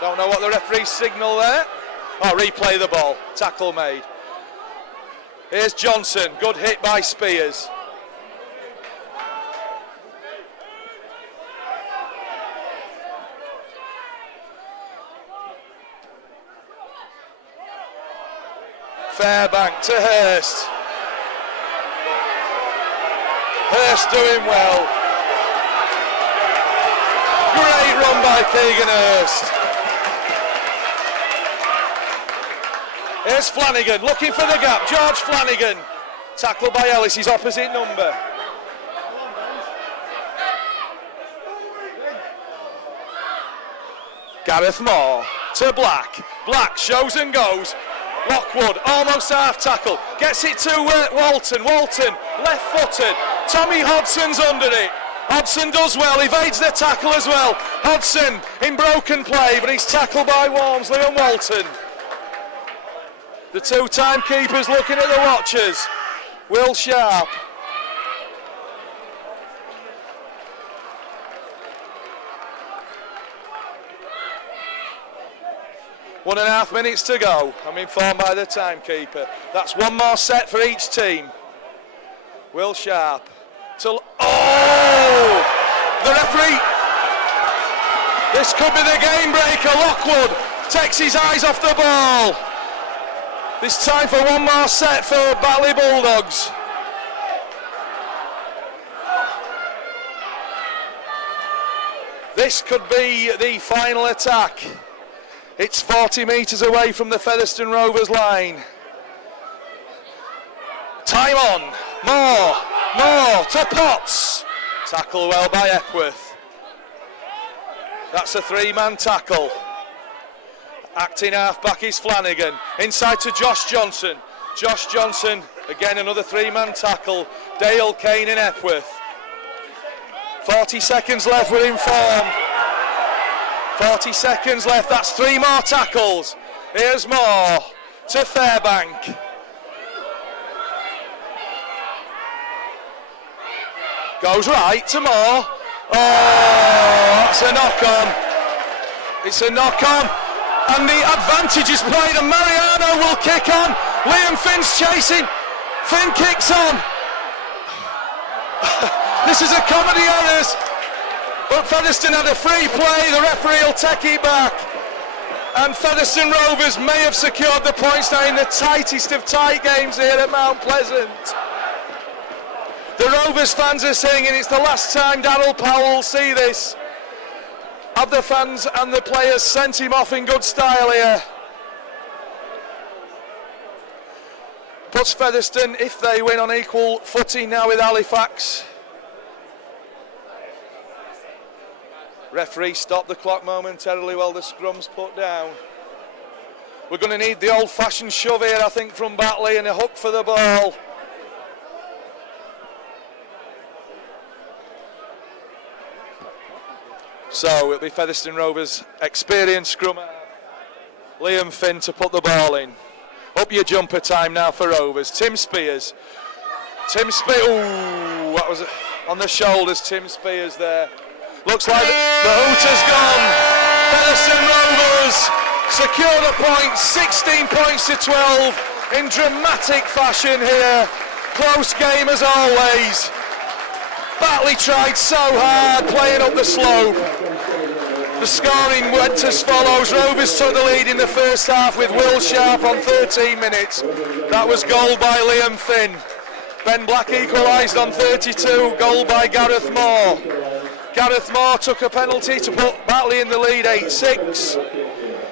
Don't know what the referee signal there. Oh, replay the ball, tackle made. Here's Johnson, good hit by Spears. Fairbank to Hurst. Hurst doing well. Great run by Keegan Hurst. Here's Flanagan looking for the gap. George Flanagan. Tackled by Ellis, his opposite number. Gareth Moore to Black. Black shows and goes. Lockwood, almost half tackle, gets it to Walton, left footed, Tommy Hodson's under it, Hodson does well, evades the tackle as well, Hodson in broken play, but he's tackled by Walmsley and Walton. The two timekeepers looking at the watchers, Will Sharp. One and a half minutes to go. I'm informed by the timekeeper. That's one more set for each team. Will Sharp. Oh! The referee. This could be the game breaker. Lockwood takes his eyes off the ball. This time for one more set for Batley Bulldogs. This could be the final attack. It's 40 metres away from the Featherstone Rovers line. Time on. Moore to Potts. Tackle well by Epworth. That's a three-man tackle. Acting half-back is Flanagan. Inside to Josh Johnson. Josh Johnson, again another three-man tackle. Dale Kane and Epworth. 40 seconds left, we're informed. 40 seconds left, that's three more tackles. Here's Moore to Fairbank. Goes right to Moore. Oh, that's a knock-on. It's a knock-on. And the advantage is played and Mariano will kick on. Liam Finn's chasing. Finn kicks on. This is a comedy errors. But Featherstone had a free play, the referee will take it back. And Featherstone Rovers may have secured the points now in the tightest of tight games here at Mount Pleasant. The Rovers fans are singing, it's the last time Darryl Powell will see this. Have the fans and the players sent him off in good style here. Puts Featherstone, if they win, on equal footing now with Halifax. Referee stopped the clock momentarily while the scrum's put down. We're going to need the old-fashioned shove here, I think, from Batley, and a hook for the ball. So it'll be Featherstone Rovers' experienced scrummer, Liam Finn, to put the ball in. Up your jumper time now for Rovers. Tim Spears. Ooh, that was on the shoulders, Tim Spears there. Looks like the hoot has gone. Featherstone Rovers secure the point, 16 points to 12 in dramatic fashion here. Close game as always. Batley tried so hard playing up the slope. The scoring went as follows. Rovers took the lead in the first half with Will Sharp on 13 minutes. That was goal by Liam Finn. Ben Black equalised on 32, goal by Gareth Moore. Gareth Moore took a penalty to put Batley in the lead 8-6.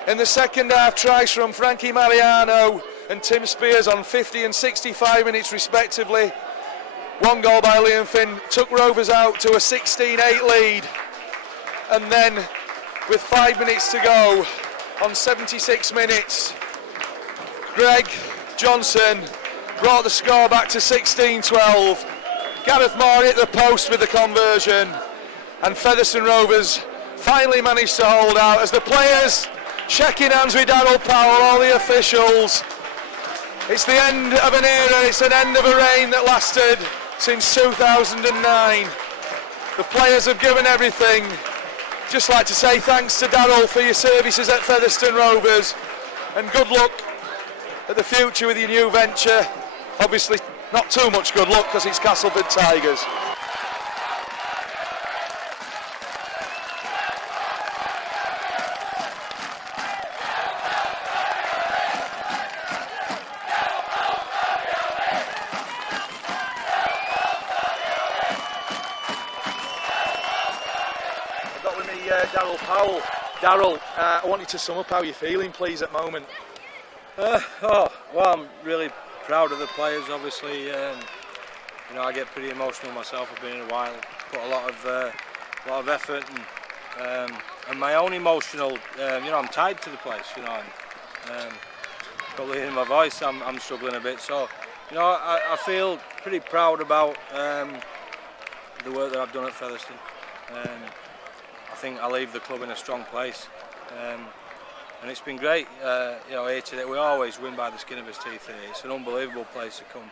In the second half, tries from Frankie Mariano and Tim Spears on 50 and 65 minutes respectively. One goal by Liam Finn took Rovers out to a 16-8 lead. And then with 5 minutes to go on 76 minutes, Greg Johnson brought the score back to 16-12. Gareth Moore hit the post with the conversion, and Featherstone Rovers finally managed to hold out as the players shaking hands with Darryl Powell, all the officials. It's the end of an era, it's an end of a reign that lasted since 2009. The players have given everything. Just like to say thanks to Darryl for your services at Featherstone Rovers, and good luck at the future with your new venture. Obviously not too much good luck because it's Castleford Tigers. I've got with me Darryl Powell. Darryl, I want you to sum up how you're feeling, please, at the moment. Well, I'm really proud of the players. Obviously, you know, I get pretty emotional myself. I've been in a while, put a lot of effort, and my own emotional. You know, I'm tied to the place. You know, and probably in my voice, I'm struggling a bit. So, you know, I feel pretty proud about the work that I've done at Featherstone. I think I leave the club in a strong place. And it's been great, you know, here today. We always win by the skin of his teeth here. It's an unbelievable place to come.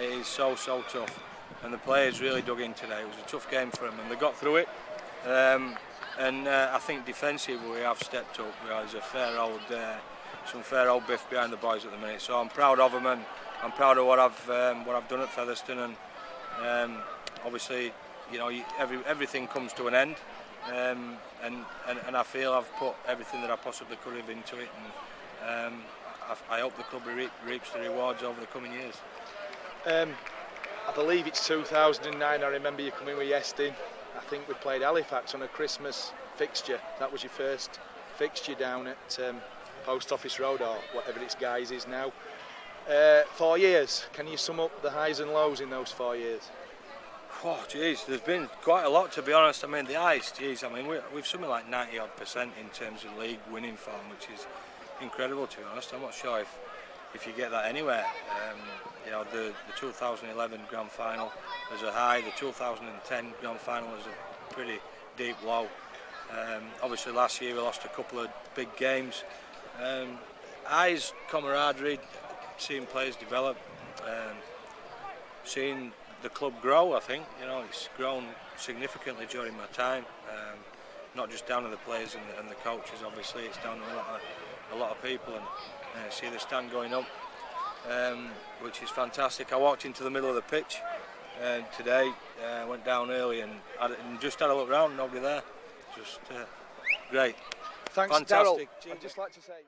It is so tough, and the players really dug in today. It was a tough game for them, and they got through it. I think defensively we have stepped up. There's some fair old biff behind the boys at the minute. So I'm proud of them, and I'm proud of what I've done at Featherstone. And obviously, you know, everything comes to an end. And I feel I've put everything that I possibly could have into it, and I hope the club reaps the rewards over the coming years. I believe it's 2009. I remember you coming with Yestin. I think we played Halifax on a Christmas fixture. That was your first fixture down at Post Office Road, or whatever its guise is now. 4 years. Can you sum up the highs and lows in those 4 years? Oh, geez, there's been quite a lot, to be honest. I mean, the highs, geez, I mean, we've something like 90% in terms of league winning form, which is incredible, to be honest. I'm not sure if you get that anywhere. You know, the 2011 Grand Final was a high, the 2010 Grand Final was a pretty deep low. Obviously, last year we lost a couple of big games. Highs, camaraderie, seeing players develop, seeing the club grow. I think, you know, it's grown significantly during my time, not just down to the players and the coaches. Obviously, it's down to a lot of people, and see the stand going up, which is fantastic. I walked into the middle of the pitch today, went down early and just had a look round, nobody there. Just great. Thanks, fantastic. Darryl. I'd just like to say